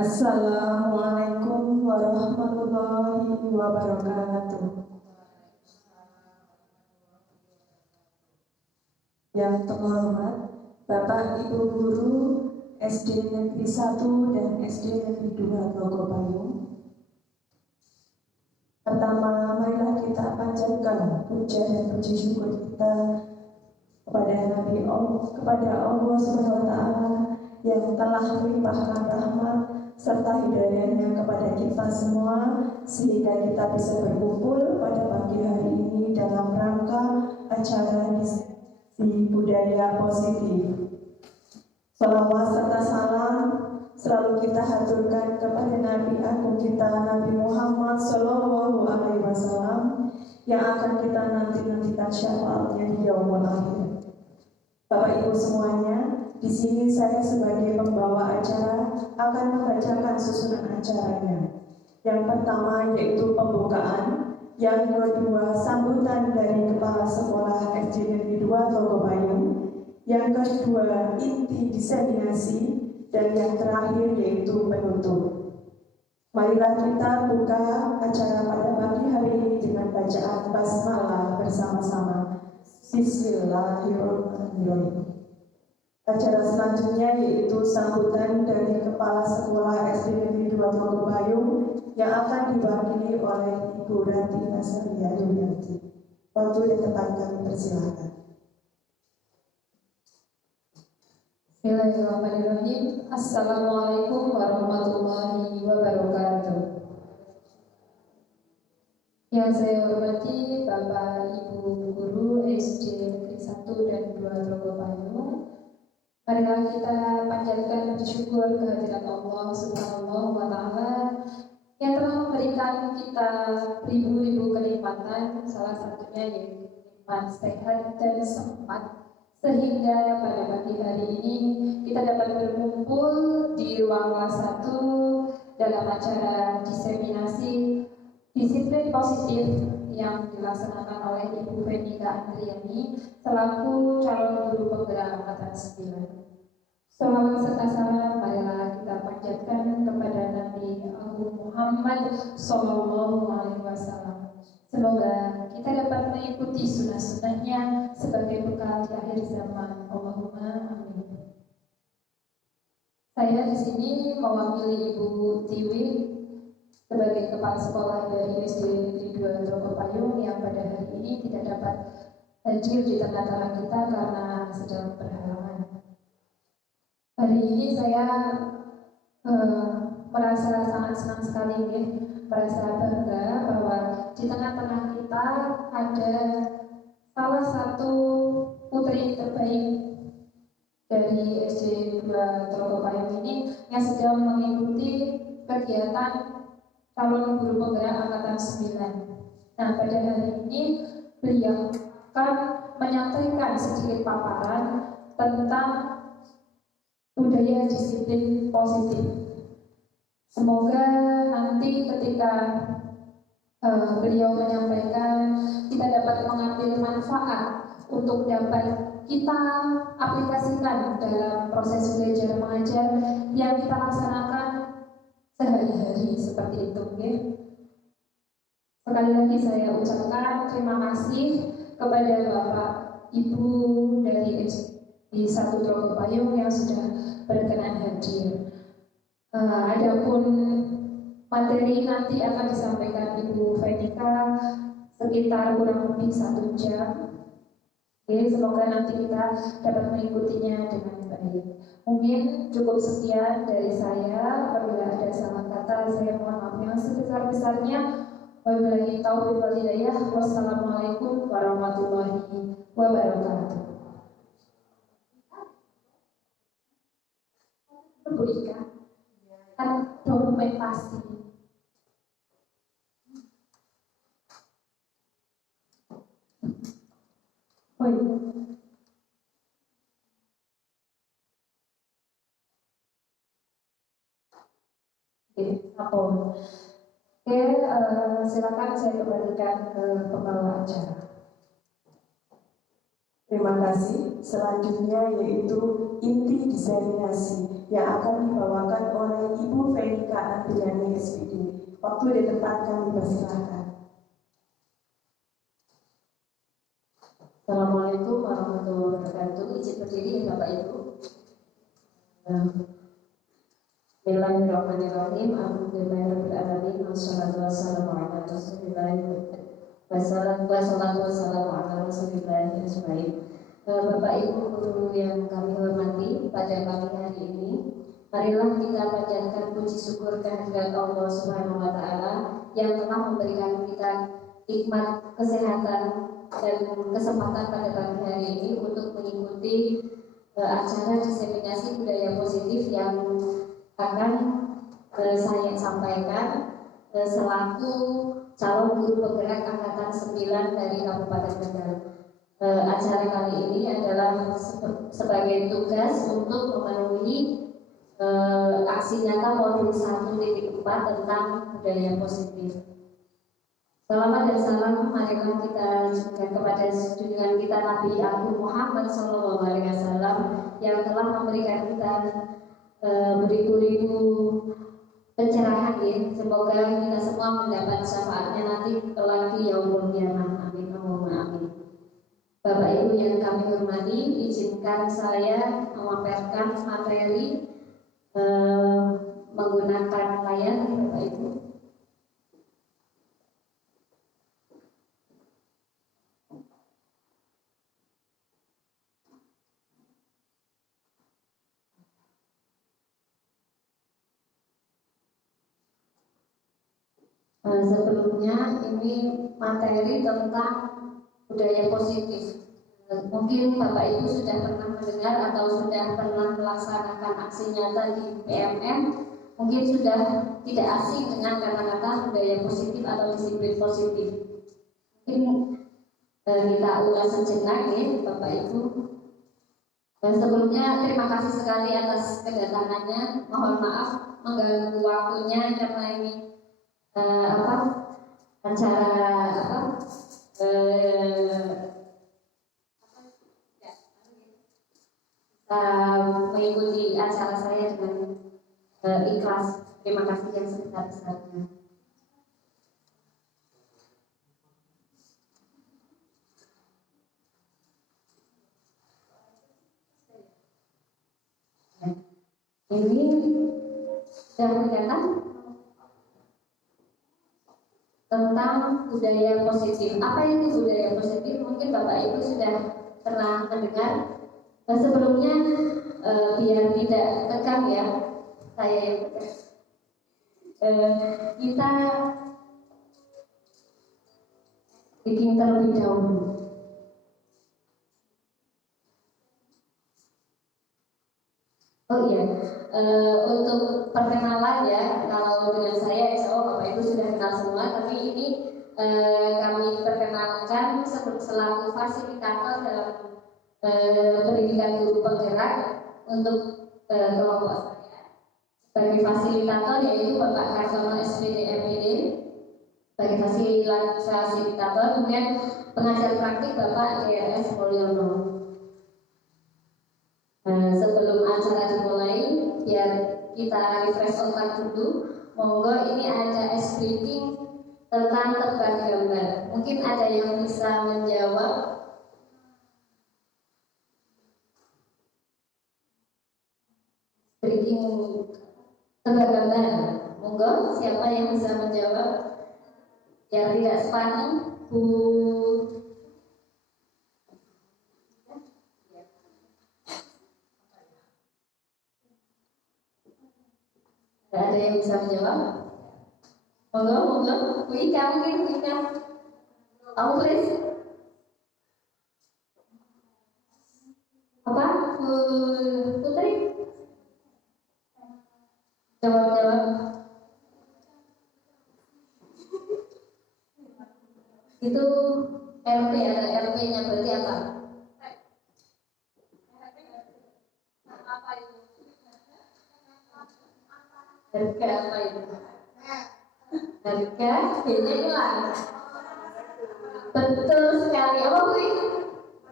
Assalamualaikum warahmatullahi wabarakatuh. Yang terhormat Bapak Ibu Guru SD Negeri 1 dan SD Negeri 2 Logopayung. Pertama, marilah kita panjatkan puja dan puji syukur kita kepada Allah Subhanahu wa Ta'ala yang telah melimpahkan rahmat serta hidayahnya kepada kita semua sehingga kita bisa berkumpul pada pagi hari ini dalam rangka acara diskusi budaya positif. Salawat serta salam selalu kita haturkan kepada Nabi Agung kita Nabi Muhammad Sallallahu Alaihi Wasallam yang akan kita nantikan syafaatnya di yaumul akhir. Bapak Ibu semuanya, di sini saya sebagai pembawa acara akan membacakan susunan acaranya. Yang pertama yaitu pembukaan, yang kedua sambutan dari Kepala Sekolah SD Negeri 2 Logopayung, yang kedua inti diseminasi, dan yang terakhir yaitu penutup. Marilah kita buka acara pada pagi hari ini dengan bacaan basmalah bersama-sama. Bismillahirrahmanirrahim. Acara selanjutnya yaitu sambutan dari Kepala Sekolah SD Negeri 2 Logopayung yang akan diwakili oleh Ibu Ranti Nasaria Yulianti. Waktu dan tempat kami persilakan. Bismillahirrahmanirrahim. Assalamualaikum warahmatullahi wabarakatuh. Yang saya hormati Bapak Ibu Guru SD Negeri 1 dan 2 Logopayung. Marilah kita panjatkan puji syukur kehadirat Allah Subhanahu wa Ta'ala yang telah memberikan kita ribu-ribu kenikmatan, salah satunya yaitu nikmat sehat dan sempat, sehingga pada pagi hari ini kita dapat berkumpul di ruang kelas 1 dalam acara diseminasi disiplin positif yang dilaksanakan oleh Ibu Venika Andriani selaku calon guru penggerak angkatan 9. Salawat serta salam marilah kita panjatkan kepada Nabi Agung Muhammad Sallallahu Alaihi Wasallam. Semoga kita dapat mengikuti sunnah-sunnahnya sebagai bekal di akhir zaman. Allahumma amin. Saya di sini mewakili Ibu Tiwi sebagai kepala sekolah dari SD Negeri 2 Logopayung yang pada hari ini tidak dapat hadir di tengah-tengah kita karena sedang berhalangan. Hari ini saya merasa sangat senang sekali, merasa bangga bahwa di tengah-tengah kita ada salah satu putri terbaik dari SD 2 Logopayung ini yang sedang mengikuti kegiatan calon guru penggerak angkatan 9. Nah, pada hari ini beliau akan menyampaikan sedikit paparan tentang budaya disiplin positif. Semoga nanti ketika beliau menyampaikan kita dapat mengambil manfaat untuk dapat kita aplikasikan dalam proses belajar mengajar yang kita laksanakan sehari-hari seperti itu, ya. Sekali lagi saya ucapkan terima kasih kepada Bapak Ibu dari SD 1 Logopayung yang sudah berkenan hadir. Adapun materi nanti akan disampaikan Ibu Venika sekitar kurang lebih 1 jam. Oke, semoga nanti kita dapat mengikutinya dengan baik. Mungkin cukup sekian dari saya. Apabila ada salah kata, saya mohon maaf yang sebesar-besarnya. Wabillahi taufiq wal hidayah. Wassalamualaikum warahmatullahi wabarakatuh. Bu Ika, kan dokumentasi. Silakan saya kembalikan ke pembawa acara. Terima kasih. Selanjutnya yaitu inti diseminasi yang akan dibawakan oleh Ibu Venika Andriani SPD. Waktu dan tempat kami persilahkan. Assalamualaikum warahmatullahi wabarakatuh. Izin berdiri Bapak Ibu. Bismillahirrahmanirrahim. Alhamdulillahirrahmanirrahim. Wassalatu wassalamu ala rasulillah. Wassalatu wassalamu ala rasulillah. Bapak Ibu guru yang kami hormati, pada pagi hari ini marilah kita panjatkan puji syukur kehadirat Allah Subhanahu wa taala yang telah memberikan kita nikmat kesehatan dan kesempatan pada pagi hari ini untuk mengikuti acara diseminasi budaya positif yang akan saya sampaikan selaku calon guru penggerak angkatan 9 dari Kabupaten Kendal. Acara kali ini adalah sebagai tugas untuk memenuhi aksi nyata modul 1.4 tentang budaya positif. Selamat dan salam marilah kita juga kepada junjungan kita Nabi Agung Muhammad SAW yang telah memberikan kita beribu-ribu pencerahan ya. Semoga kita semua mendapat syafaatnya nanti kelak di yaumul qiyamah. Amin Allahumma amin. Bapak Ibu yang kami hormati, izinkan saya memaparkan materi menggunakan layar Bapak Ibu. Sebelumnya ini materi tentang budaya positif. Mungkin Bapak Ibu sudah pernah mendengar atau sudah pernah melaksanakan aksi nyata di PMM, mungkin sudah tidak asing dengan kata-kata budaya positif atau disiplin positif. Mungkin kita ulas sejenak ya Bapak Ibu. Sebelumnya terima kasih sekali atas kedatangannya. Mohon maaf mengganggu waktunya karena ini acara mengikuti acara saya dengan ikhlas. Terima kasih yang sebesar-besarnya. Ini sudah kelihatan tentang budaya positif. Apa itu budaya positif? Mungkin Bapak Ibu sudah pernah mendengar. Sebelumnya biar tidak tegang ya, saya kita bikin terlebih dahulu. Oh iya, untuk perkenalan ya, kalau dengan saya insya Allah Bapak Ibu sudah kenal semua, tapi ini kami perkenalkan selaku fasilitator dalam pendidikan guru penggerak untuk kelompok saya. Sebagai fasilitator yaitu Bapak Kartono SPD MPD sebagai fasilitator, kemudian pengajar praktik Bapak DRS Mulyono. Sebelum acara dimulai, biar kita refresh otak dulu, monggo ini ada briefing tentang tebak gambar. Mungkin ada yang bisa menjawab. Briefing tebak gambar, monggo siapa yang bisa menjawab? Biar tidak sepaneng, Bu. Ada yang bisa menjawab? Monggo, Bu Ika mungkin, Bu Ika. Kamu tulis? Apa? Bu Putri? Jawab. Itu LP, ada LP-nya berarti apa? Harga apa itu? Harga ini hilang. Betul sekali. Apa Bu?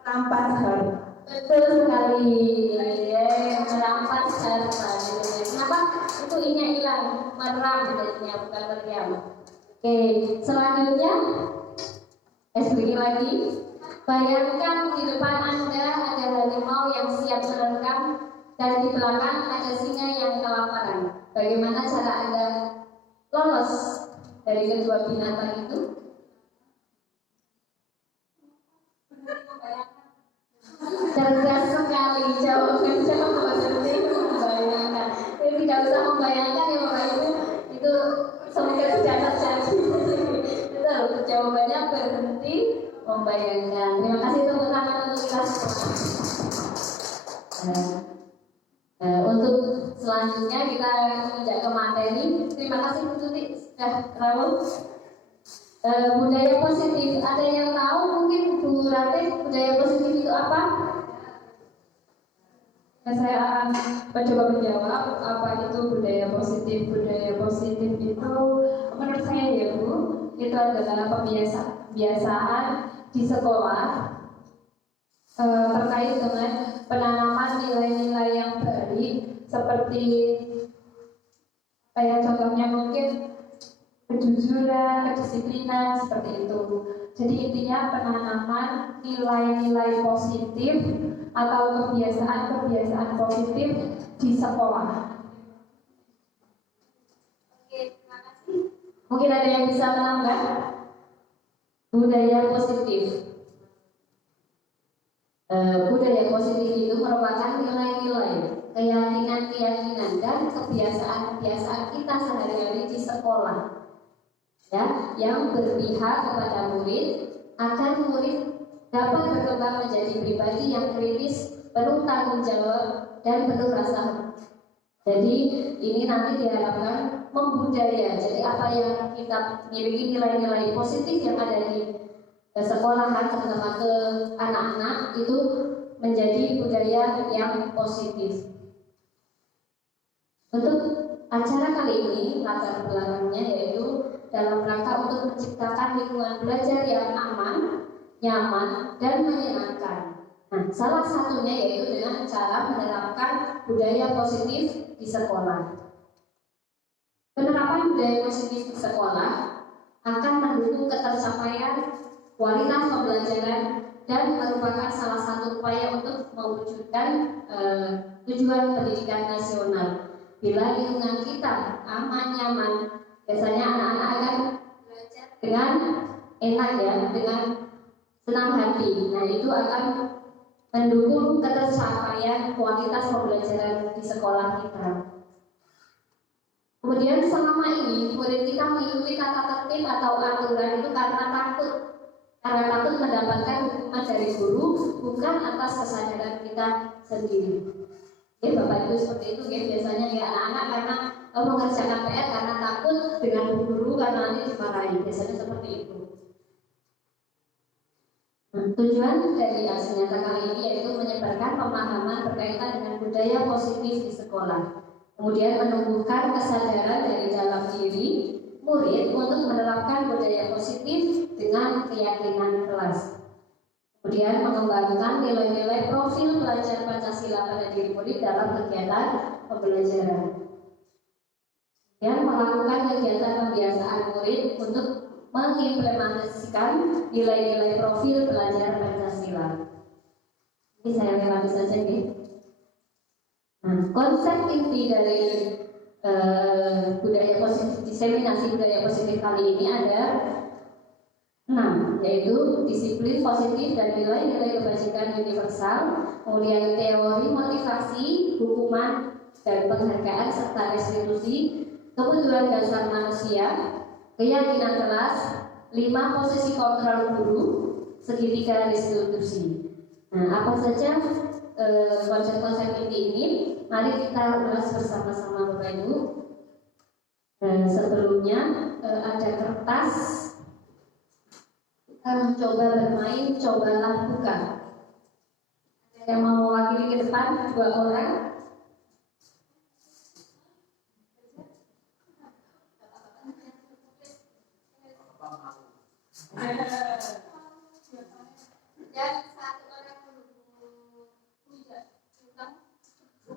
Merampas harta. Betul sekali. Merampas harta. Kenapa? Itu inya hilang, meram jadinya, bukan meriam. Oke, selanjutnya explain lagi. Bayangkan di depan Anda ada harimau yang siap menerkam dan di belakang ada singa yang kelaparan. Bagaimana cara Anda lolos dari kedua binatang itu? Cerdas sekali, jawaban penting membayangkan. Jadi tidak usah membayangkan ya Bapak Ibu, itu semoga sudah terjadi. Betul, jawabannya berhenti membayangkan. Terima kasih tepuk tangan untuk kita semua. Untuk selanjutnya kita menginjak ke materi. Terima kasih Bu Tuti sudah terlalu. Budaya positif. Ada yang tahu mungkin Bu Ratih budaya positif itu apa? Saya akan mencoba menjawab apa itu budaya positif. Budaya positif itu menurut saya ya Bu, itu adalah kebiasaan di sekolah terkait dengan penanaman nilai-nilai yang baik seperti kayak contohnya mungkin kejujuran, kedisiplinan seperti itu. Jadi intinya penanaman nilai-nilai positif atau kebiasaan-kebiasaan positif di sekolah. Oke, terima kasih. Mungkin ada yang bisa menambah budaya positif. Budaya positif itu merupakan nilai-nilai, keyakinan-keyakinan dan kebiasaan-kebiasaan kita sehari-hari di sekolah, ya, yang berpihak kepada murid agar murid dapat berkembang menjadi pribadi yang kritis, penuh tanggung jawab dan penuh rasa. Jadi ini nanti diharapkan membudaya. Jadi apa yang kita miliki nilai-nilai positif yang ada di sekolahan terutama ke anak-anak itu menjadi budaya yang positif. Untuk acara kali ini latar belakangnya yaitu dalam rangka untuk menciptakan lingkungan belajar yang aman, nyaman, dan menyenangkan. Nah, salah satunya yaitu dengan cara menerapkan budaya positif di sekolah. Penerapan budaya positif di sekolah akan mendukung ketercapaian kualitas pembelajaran dan merupakan salah satu upaya untuk mewujudkan tujuan pendidikan nasional. Bila lingkungan kita aman, nyaman, biasanya anak-anak akan belajar dengan enak ya, dengan senang hati. Nah, itu akan mendukung ketercapaian kualitas pembelajaran di sekolah kita. Kemudian selama ini murid kita mengikuti tata tertib atau aturan itu karena takut mendapatkan hukuman dari guru, bukan atas kesadaran kita sendiri. Ya, Bapak Ibu seperti itu ya, biasanya ya anak-anak karena mengerjakan PR karena takut dengan guru karena nanti dimarahi, biasanya seperti itu. Nah, tujuan dari aksi nyata kali ini yaitu menyebarkan pemahaman berkaitan dengan budaya positif di sekolah, kemudian menumbuhkan kesadaran dari dalam diri murid untuk menerapkan budaya positif dengan keyakinan kelas. Kemudian mengembangkan nilai-nilai profil pelajar Pancasila pada diri murid dalam kegiatan pembelajaran. Dan melakukan kegiatan pembiasaan murid untuk mengimplementasikan nilai-nilai profil pelajar Pancasila. Ini saya lewati saja ya. Nah, konsep inti dari budaya positif, diseminasi budaya positif kali ini ada 6, yaitu disiplin positif dan nilai-nilai kebajikan universal, kemudian teori motivasi, hukuman dan penghargaan serta restitusi, kebutuhan dasar manusia, keyakinan kelas, 5 posisi kontrol guru, segitiga restitusi. Nah, apa saja konsep-konsep inti ini? Mari kita ulas bersama-sama Bapak Ibu. Sebelumnya ada kertas. Kita mencoba bermain, cobalah buka. Ada yang mau mewakili ke depan 2 orang? Dan 1 orang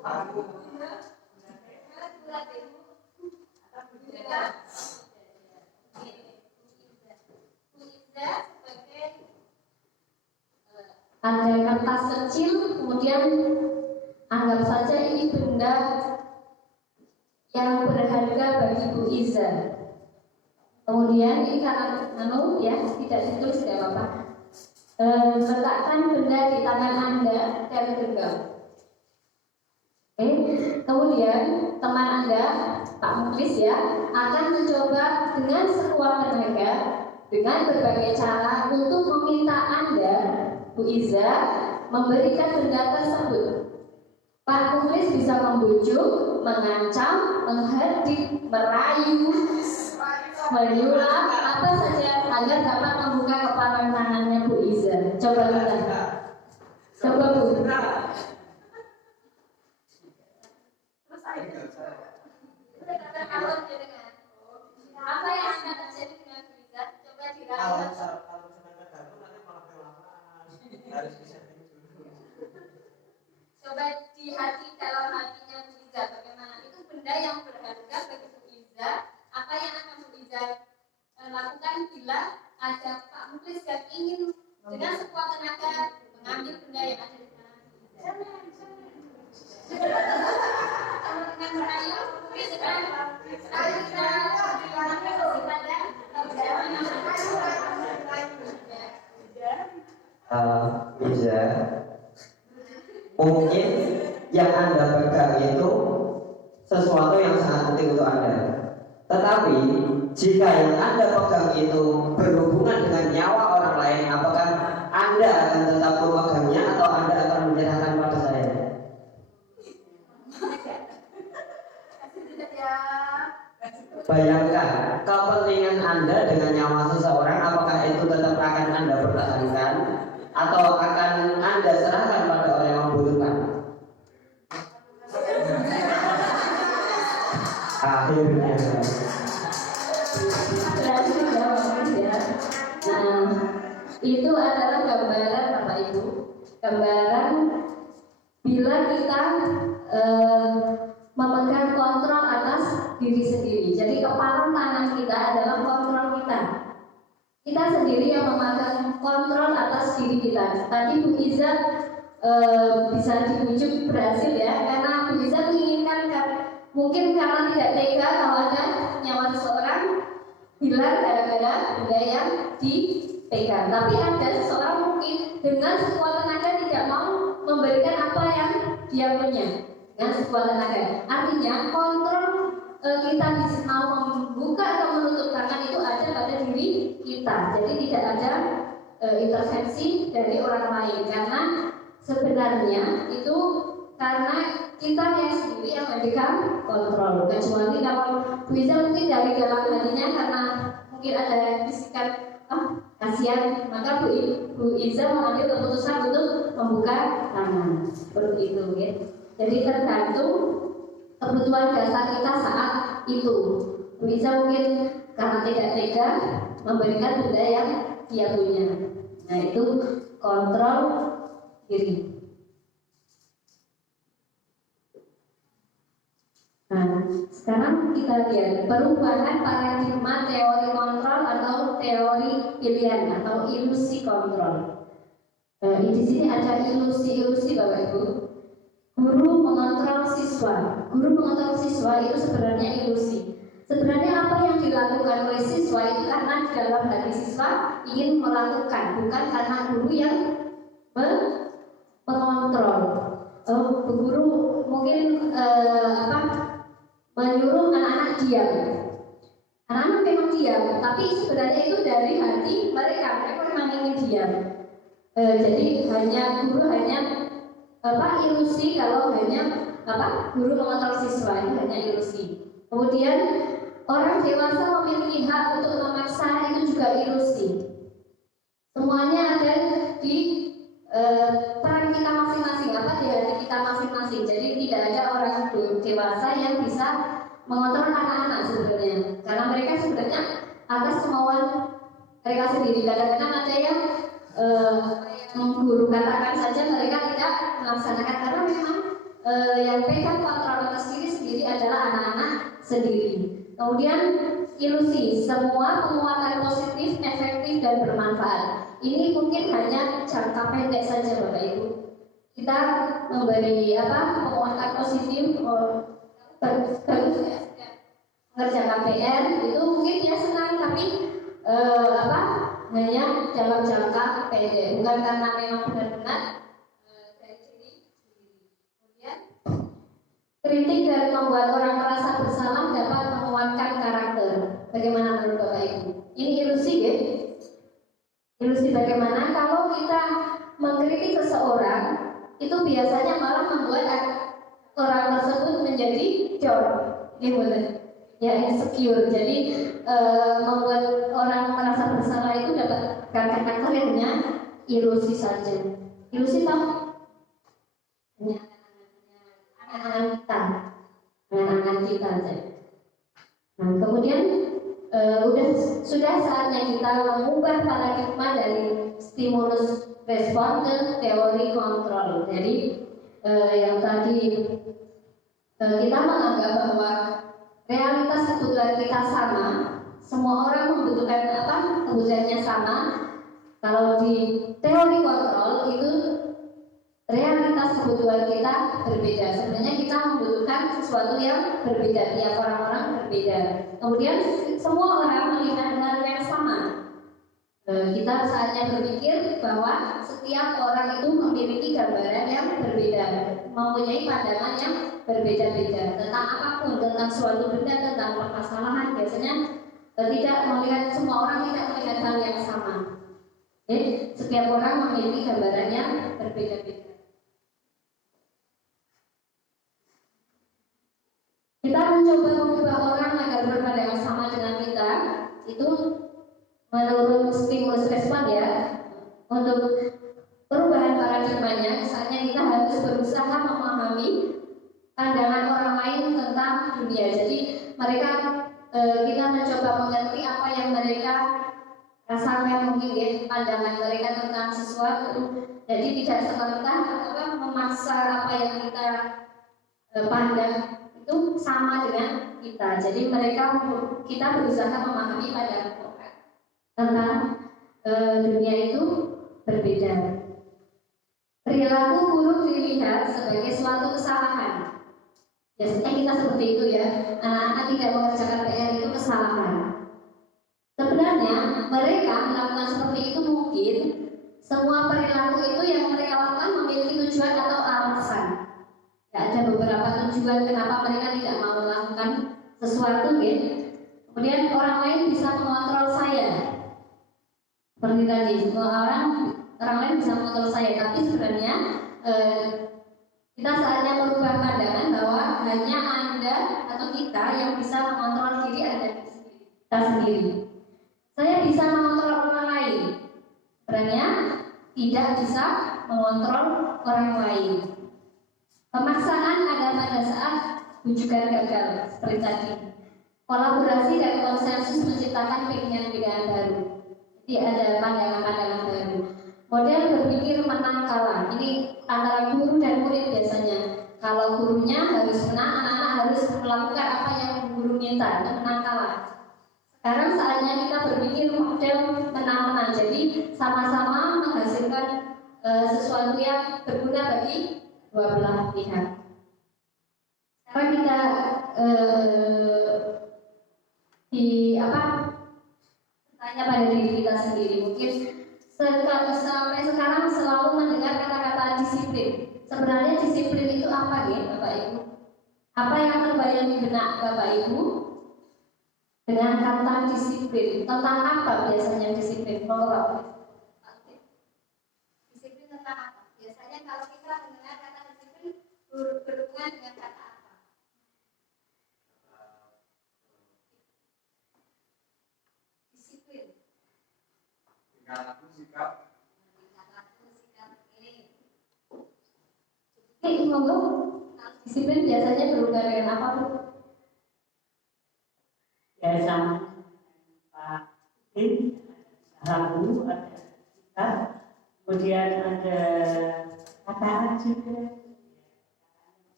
Ada kertas kecil, kemudian anggap saja ini benda yang berharga bagi Bu Iza. Kemudian ini karena ya tidak ditulis tidak apa-apa. Letakkan benda di tangan Anda dan genggam. Oke. Kemudian teman Anda, Pak Muklis ya, akan mencoba dengan sekuat tenaga dengan berbagai cara untuk meminta Anda, Bu Iza, memberikan benda tersebut. Pak Muklis bisa membujuk, mengancam, menghardik, merayu, menyulap, apa saja agar dapat membuka kepalan tangannya Bu Iza. Coba kita. Coba Bu. Apa yang akan terjadi dengan Bu Iza? Coba diralat. Coba di hati dalam hatinya Bu Iza, bagaimana itu benda yang berharga bagi Bu Iza. Apa yang akan Bu Iza lakukan bila ada Pak Muklis yang ingin dengan sekuat tenaga mengambil benda yang ada di tangan Bu Iza? Kalau dengan merayu, mungkin sekarang kita kepada Bisa mungkin yang Anda pegang itu sesuatu yang sangat penting untuk Anda. Tetapi jika yang Anda pegang itu berhubungan dengan nyawa orang lain, apakah Anda akan tetap memegangnya atau Anda akan menyerahkan pada saya? Bayangkan kepentingan Anda dengan nyawa seseorang, apakah itu tetap akan Anda pertahankan atau akan Anda serahkan pada orang yang membutuhkan? Akhirnya berhasil jawab ya. Nah, itu adalah gambaran Bapak Ibu, gambaran bila kita memegang kontrol atas diri sendiri. Jadi kepalan tangan kita adalah kontrol kita. Kita sendiri yang memegang kontrol atas diri kita. Tadi Bu Iza bisa dibujuk berhasil ya, karena Bu Iza menginginkan mungkin karena tidak tega kalau ada nyawa seseorang hilang gara-gara benda yang dipegang. Tapi ada seseorang mungkin dengan sekuat tenaga tidak mau memberikan apa yang dia punya dengan sekuat tenaga. Artinya kontrol kita mau membuka atau menutup tangan itu ada pada diri kita. Jadi tidak ada intervensi dari orang lain, karena sebenarnya itu karena kita yang sendiri yang memegang kontrol. Kecuali kalau Bu Iza mungkin dari dalam hatinya karena mungkin ada bisikan kasihan, maka Bu Iza mengambil keputusan untuk membuka tangan seperti itu ya. Jadi tergantung kebutuhan dasar kita saat itu. Bu Iza mungkin karena tidak tega memberikan benda yang dia punya. Nah itu kontrol diri. Nah, sekarang kita lihat perubahan paradigma teori kontrol atau teori pilihan atau ilusi kontrol. Di sini ada ilusi-ilusi Bapak Ibu. Guru mengontrol siswa. Guru mengontrol siswa itu sebenarnya ilusi. Sebenarnya apa yang dilakukan oleh siswa itu karena di dalam hati siswa ingin melakukan, bukan karena guru yang mengontrol. Guru mungkin menyuruh anak-anak diam. Anak-anak memang diam, tapi sebenarnya itu dari hati mereka memang ingin diam. Jadi guru hanya ilusi kalau hanya guru mengontrol siswa itu hanya ilusi. Kemudian orang dewasa memiliki hak untuk memaksa itu juga ilusi. Semuanya ada di peran kita masing-masing, di hati kita masing-masing. Jadi tidak ada orang dewasa yang bisa mengontrol anak-anak sebenarnya, karena mereka sebenarnya atas kemauan mereka sendiri. Kadang-kadang ada yang guru katakan saja mereka tidak melaksanakan karena memang yang pegang kontrol atas diri sendiri adalah anak-anak sendiri. Kemudian ilusi, semua penguatan positif, efektif dan bermanfaat. Ini mungkin hanya jangka pendek saja Bapak Ibu. Kita memberi penguatan positif, bagus ya, mengerjakan PR itu mungkin dia senang, tapi hanya dalam jangka pendek, bukan karena memang benar-benar dari diri sendiri. Kemudian kritik dan membuat orang merasa bersalah dapat menguatkan karakter. Bagaimana menurut Bapak Ibu? Ini ilusi ya? Ilusi bagaimana kalau kita mengkritik seseorang itu biasanya malah membuat orang tersebut menjadi down, ya insecure. Jadi membuat orang merasa bersalah itu dapat karakternya ilusi saja. Ilusi tahu? Hanya angan-angan kita saja. Nah, kemudian sudah saatnya kita mengubah paradigma dari stimulus respon ke teori kontrol. Jadi yang tadi kita menganggap bahwa realitas kebutuhan kita sama, semua orang membutuhkan kebutuhannya sama. Kalau di teori kontrol itu realitas kebutuhan kita berbeda. Sebenarnya kita membutuhkan sesuatu yang berbeda, tiap orang-orang berbeda. Kemudian semua orang melihat hal yang sama. Kita saatnya berpikir bahwa setiap orang itu memiliki gambaran yang berbeda, mempunyai pandangan yang berbeda-beda tentang apapun, tentang suatu benda, tentang permasalahan. Biasanya tidak melihat, semua orang tidak melihat hal yang sama. Setiap orang memiliki gambaran yang berbeda-beda. Kita mencoba mengubah orang agar berpandangan sama dengan kita, itu menurut stimulus respon ya. Untuk perubahan paradigmanya, misalnya kita harus berusaha memahami pandangan orang lain tentang dunia. Jadi kita mencoba mengerti apa yang mereka rasakan, mungkin ya, pandangan mereka tentang sesuatu. Jadi tidak serta-merta memaksa apa yang kita pandang itu sama dengan kita. Jadi kita berusaha memahami pandangan orang tentang dunia itu berbeda. Perilaku buruk dilihat sebagai suatu kesalahan. Biasanya kita seperti itu ya. Anak-anak tidak mengerjakan PR itu kesalahan. Sebenarnya mereka melakukan seperti itu mungkin semua perilaku itu yang mereka lakukan memiliki tujuan atau alasan. Ya, ada beberapa tujuan kenapa mereka tidak mau melakukan sesuatu ya. Kemudian orang lain bisa mengontrol saya. Seperti tadi, orang lain bisa mengontrol saya, tapi sebenarnya kita saatnya merubah pandangan bahwa hanya Anda atau kita yang bisa mengontrol diri Anda kita sendiri. Saya bisa mengontrol orang lain, sebenarnya tidak bisa mengontrol orang lain. Pemaksaan ada pada saat bujukan gagal, seperti tadi. Kolaborasi dan konsensus menciptakan pilihan-pilihan baru. Jadi ada pandangan-pandangan baru. Model berpikir menang kalah. Ini antara guru dan murid biasanya. Kalau gurunya harus menang, anak-anak harus melakukan apa yang guru minta, menang kalah. Sekarang saatnya kita berpikir model menang-menang. Jadi sama-sama menghasilkan sesuatu yang berguna bagi dua belah pihak. Sekarang kita tanya pada diri kita sendiri. Mungkin sampai sekarang selalu mendengar kata-kata disiplin. Sebenarnya disiplin itu apa ya Bapak Ibu? Apa yang terbayang di benak Bapak Ibu dengan kata disiplin? Tentang apa biasanya disiplin? Disiplin tentang apa? Biasanya kalau kita mendengar kata disiplin berhubungan dengan kata apa? Disiplin. Sikap ini. Monggo. Disiplin biasanya berhubungan dengan apa, Bu? Ya sama Pak Tim, Habu, ada sikap, kemudian ada kata juga.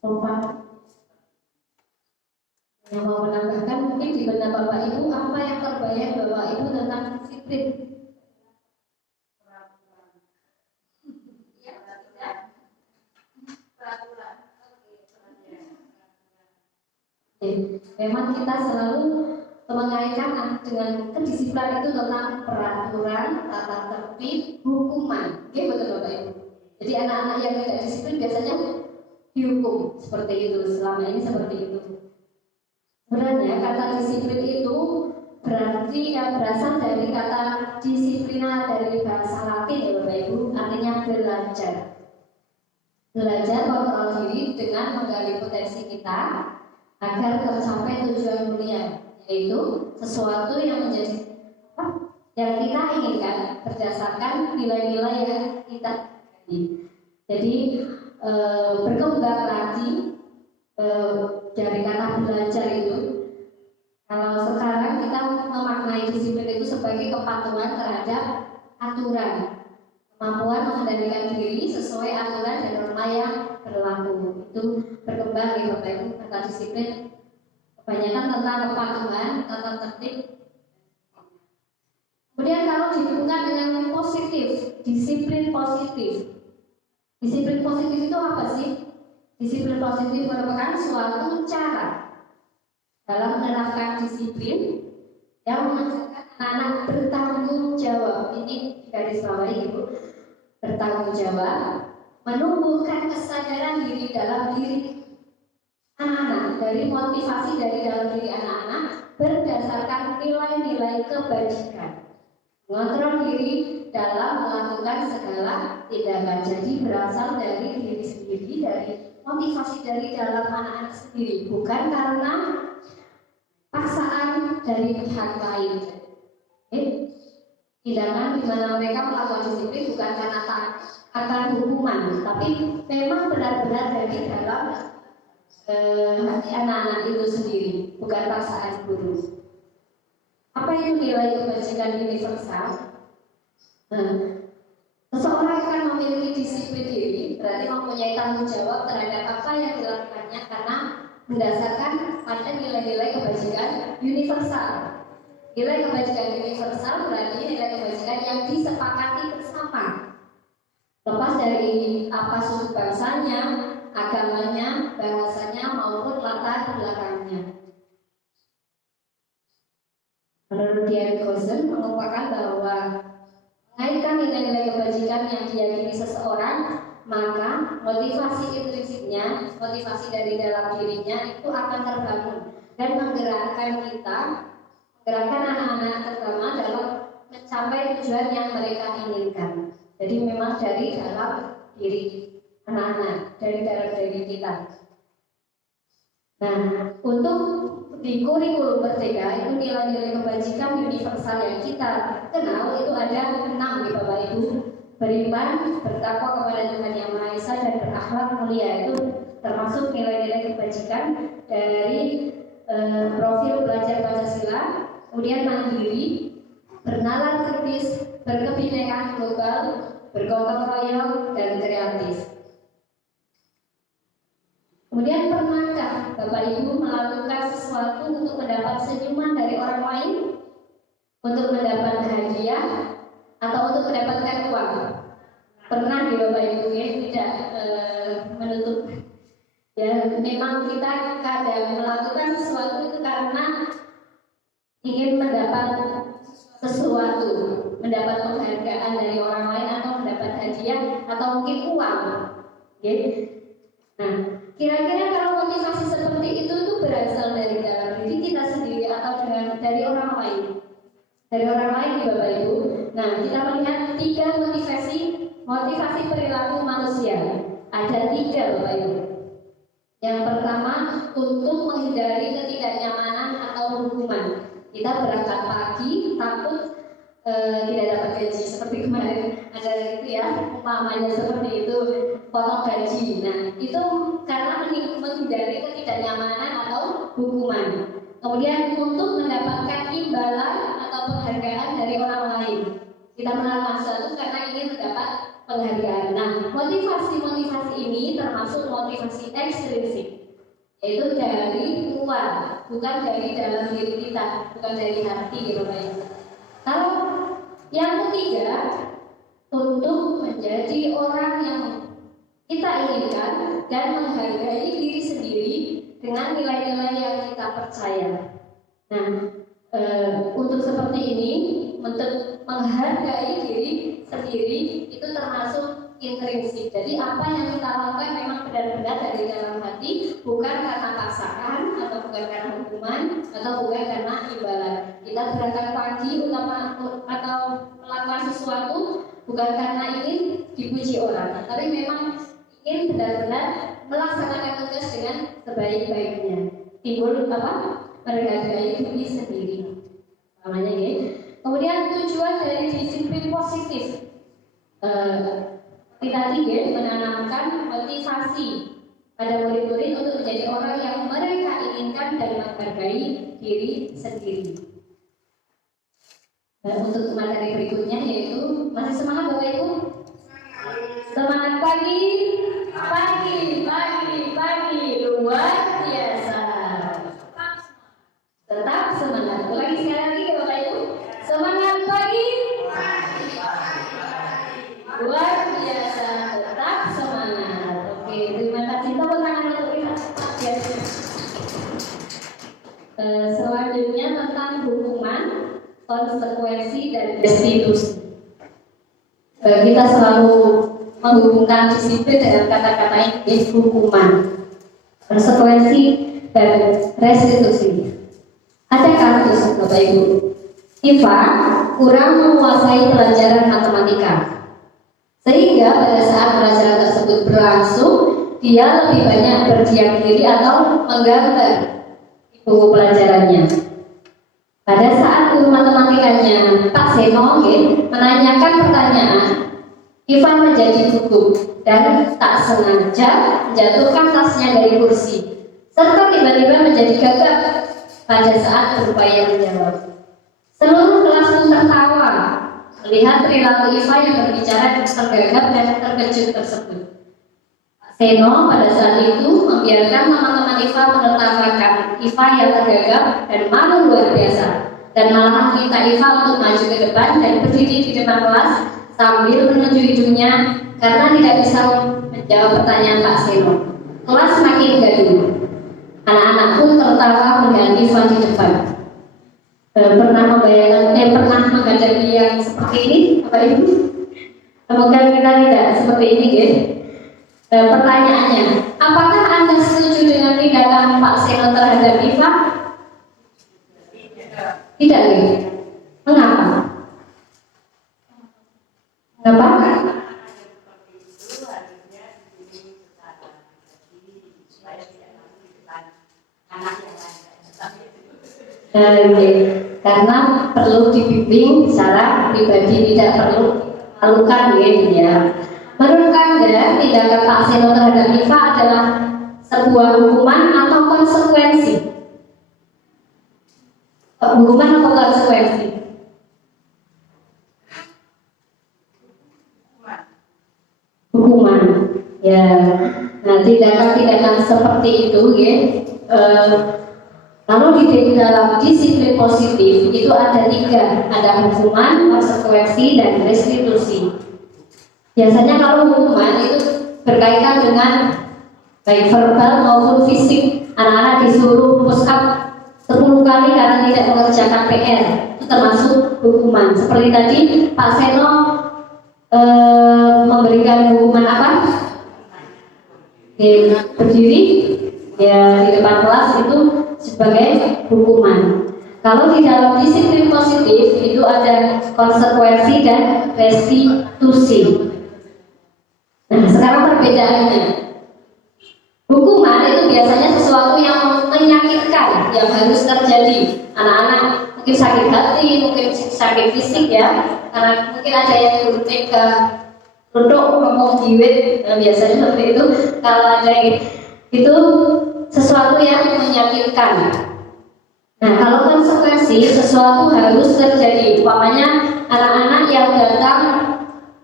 Lupa. Yang mau menambahkan mungkin di benak Bapak Ibu apa yang terbayang Bapak Ibu tentang disiplin? Memang kita selalu mengaitkan dengan kedisiplinan itu tentang peraturan, tata tertib, hukuman. Oke, betul Bapak Ibu. Jadi anak-anak yang tidak disiplin biasanya dihukum seperti itu. Selama ini seperti itu. Sebenarnya kata disiplin itu berarti yang berasal dari kata disiplina dari bahasa Latin ya Bapak Ibu, artinya belajar. Belajar kontrol diri dengan menggali potensi kita agar tercapai tujuan mulia, yaitu sesuatu yang menjadi yang kita inginkan berdasarkan nilai-nilai yang kita ingin. Jadi berkembang lagi dari kata belajar itu. Kalau sekarang kita memaknai disiplin itu sebagai kepatuhan terhadap aturan, kemampuan mengendalikan diri sesuai aturan dan norma yang berlaku. Itu berkembang di Bapak Ibu. Kata disiplin kebanyakan tentang kepatuhan, tata tertib. Kemudian kalau dihubungkan dengan positif, disiplin positif. Disiplin positif itu apa sih? Disiplin positif merupakan suatu cara dalam menerapkan disiplin yang mengajarkan anak-anak bertanggung jawab. Ini garis bawahi Ibu, bertanggung jawab, menumbuhkan kesadaran diri dalam diri anak-anak, dari motivasi dari dalam diri anak-anak berdasarkan nilai-nilai kebajikan, mengontrol diri dalam melakukan segala tindakan. Jadi berasal dari diri sendiri, dari motivasi dari dalam anak-anak sendiri, bukan karena paksaan dari pihak lain. Tindakan di mana mereka melakukan disiplin bukan karena akan hukuman, tapi memang benar-benar dari dalam hati anak-anak itu sendiri, bukan paksaan guru. Apa itu nilai kebajikan universal? Seseorang akan memiliki disiplin diri, berarti mempunyai tanggung jawab terhadap apa yang dilakukannya karena berdasarkan pada nilai-nilai kebajikan universal. Nilai kebajikan universal berarti nilai kebajikan yang disepakati bersama, lepas dari apa suku bangsanya, agamanya, bahasanya maupun latar belakangnya. Menurut Dian Gosen mengungkapkan bahwa mengaitkan nilai-nilai kebajikan yang diyakini seseorang, maka motivasi intrinsiknya, motivasi dari dalam dirinya itu akan terbangun dan menggerakkan kita, menggerakkan anak-anak terutama dalam mencapai tujuan yang mereka inginkan. Jadi memang dari dalam diri anak-anak, dari dalam diri kita. Nah, untuk di kurikulum Merdeka itu nilai-nilai kebajikan universal yang kita kenal itu ada 6 nih Bapak Ibu. Beriman, bertakwa kepada Tuhan Yang Maha Esa dan berakhlak mulia, itu termasuk nilai-nilai kebajikan dari profil belajar Pancasila. Kemudian mandiri, bernalar kritis, berkebinekaan global, bergotong royong dan kreatif. Kemudian pernahkah Bapak Ibu melakukan sesuatu untuk mendapat senyuman dari orang lain, untuk mendapat hadiah, atau untuk mendapatkan uang? Pernah di Bapak Ibu ya, tidak menutup. Ya, memang kita kadang melakukan sesuatu itu karena ingin mendapat sesuatu, mendapat penghargaan dari orang lain atau mendapat hadiah atau mungkin uang. Okay? Nah, kira-kira kalau motivasi seperti itu berasal dari dalam diri kita sendiri atau dari orang lain? Dari orang lain nih Bapak Ibu. Nah, kita melihat 3 motivasi perilaku manusia. Ada 3 Bapak Ibu. Yang pertama, untuk menghindari ketidaknyamanan atau hukuman. Kita berangkat pagi, takut tidak dapat gaji. Seperti kemarin ada itu ya, umpamanya seperti itu, potong gaji. Nah, itu karena menghindari ketidaknyamanan atau hukuman. Kemudian untuk mendapatkan imbalan atau penghargaan dari orang lain. Kita melakukan sesuatu karena ingin mendapat penghargaan. Nah, motivasi-motivasi ini termasuk motivasi ekstrinsik, yaitu dari luar, bukan dari dalam diri kita, bukan dari hati gitu Pak. Kalau yang ketiga, untuk menjadi orang yang kita inginkan dan menghargai diri sendiri dengan nilai-nilai yang kita percaya. Nah, untuk seperti ini, untuk menghargai diri sendiri itu termasuk intrinsik. Jadi apa yang kita lakukan memang benar-benar dari dalam hati, bukan karena paksaan atau bukan karena hukuman atau bukan karena imbalan. Kita berangkat pagi atau melakukan sesuatu bukan karena ingin dipuji orang, tapi memang ingin benar-benar melaksanakan tugas dengan sebaik-baiknya. Timbul menghargai diri sendiri. Namanya ya. Kemudian tujuan dari disiplin positif. Tadi ya, menanamkan motivasi pada murid-murid untuk menjadi orang yang mereka inginkan dan menghargai diri sendiri. Dan untuk materi berikutnya yaitu masih semangat Bapak Ibu? Semangat pagi, luar biasa. Tetap semangat. Lagi sekali lagi ya Bapak Ibu. Semangat pagi, luar biasa. Tetap semangat. Oke, terima kasih. Tepuk tangan untuk kita. Selanjutnya tentang hukuman, konsekuensi dan restitusi. Kita selalu menghubungkan disiplin dengan kata-kata ini, hukuman, konsekuensi dan restitusi. Ada kasus Bapak Ibu, Iva kurang menguasai pelajaran matematika, sehingga pada saat pelajaran tersebut berlangsung, dia lebih banyak berdiam diri atau menggambar di buku pelajarannya. Pada saat guru matematikanya Pak Seno menanyakan pertanyaan, Iva menjadi gugup dan tak sengaja menjatuhkan tasnya dari kursi, serta tiba-tiba menjadi gagap pada saat berupaya menjawab. Seluruh kelas pun tertawa melihat perilaku Iva yang berbicara tergagap dan terkejut tersebut. Pak Seno pada saat itu membiarkan teman-teman Iva menertawakan Iva yang tergagap dan malu luar biasa, dan malahan minta Iva untuk maju ke depan dan berdiri di depan kelas sambil menunjuk hidungnya karena tidak bisa menjawab pertanyaan Pak Seno. Kelas makin gaduh. Anak-anak pun tertawa melihat Iva di depan. Pernah menghadapi yang seperti ini, Bapak Ibu? Semoga kita tidak seperti ini, ya. Pertanyaannya, apakah Anda setuju dengan tindakan Pak Seno terhadap Iva? Tidak, ya. Mengapa? Karena perlu dibimbing secara pribadi, tidak perlu malukan ya. Menurut Anda, tindakan Pak Seno terhadap Iva adalah sebuah hukuman atau konsekuensi? Hukuman atau konsekuensi? Hukuman. Ya. Nah, tindakan-tindakan seperti itu ya. Kalau di dalam disiplin positif itu ada 3, ada hukuman, konsekuensi, dan restitusi. Biasanya kalau hukuman itu berkaitan dengan baik verbal maupun fisik. Anak-anak disuruh push up 10 kali karena tidak mengerjakan PR, itu termasuk hukuman. Seperti tadi Pak Seno memberikan hukuman apa? Berdiri ya di depan kelas itu sebagai hukuman. Kalau di dalam disiplin positif itu ada konsekuensi dan restitusi. Nah, sekarang perbedaannya. Hukuman itu biasanya sesuatu yang menyakitkan, yang harus terjadi. Anak-anak mungkin sakit hati, mungkin sakit fisik ya, karena mungkin ada yang duduk ngomong jiwit, biasanya seperti itu. Kalau ada itu sesuatu yang menyakitkan. Nah, kalau konsekuensi sesuatu harus terjadi. Umpamanya anak-anak yang datang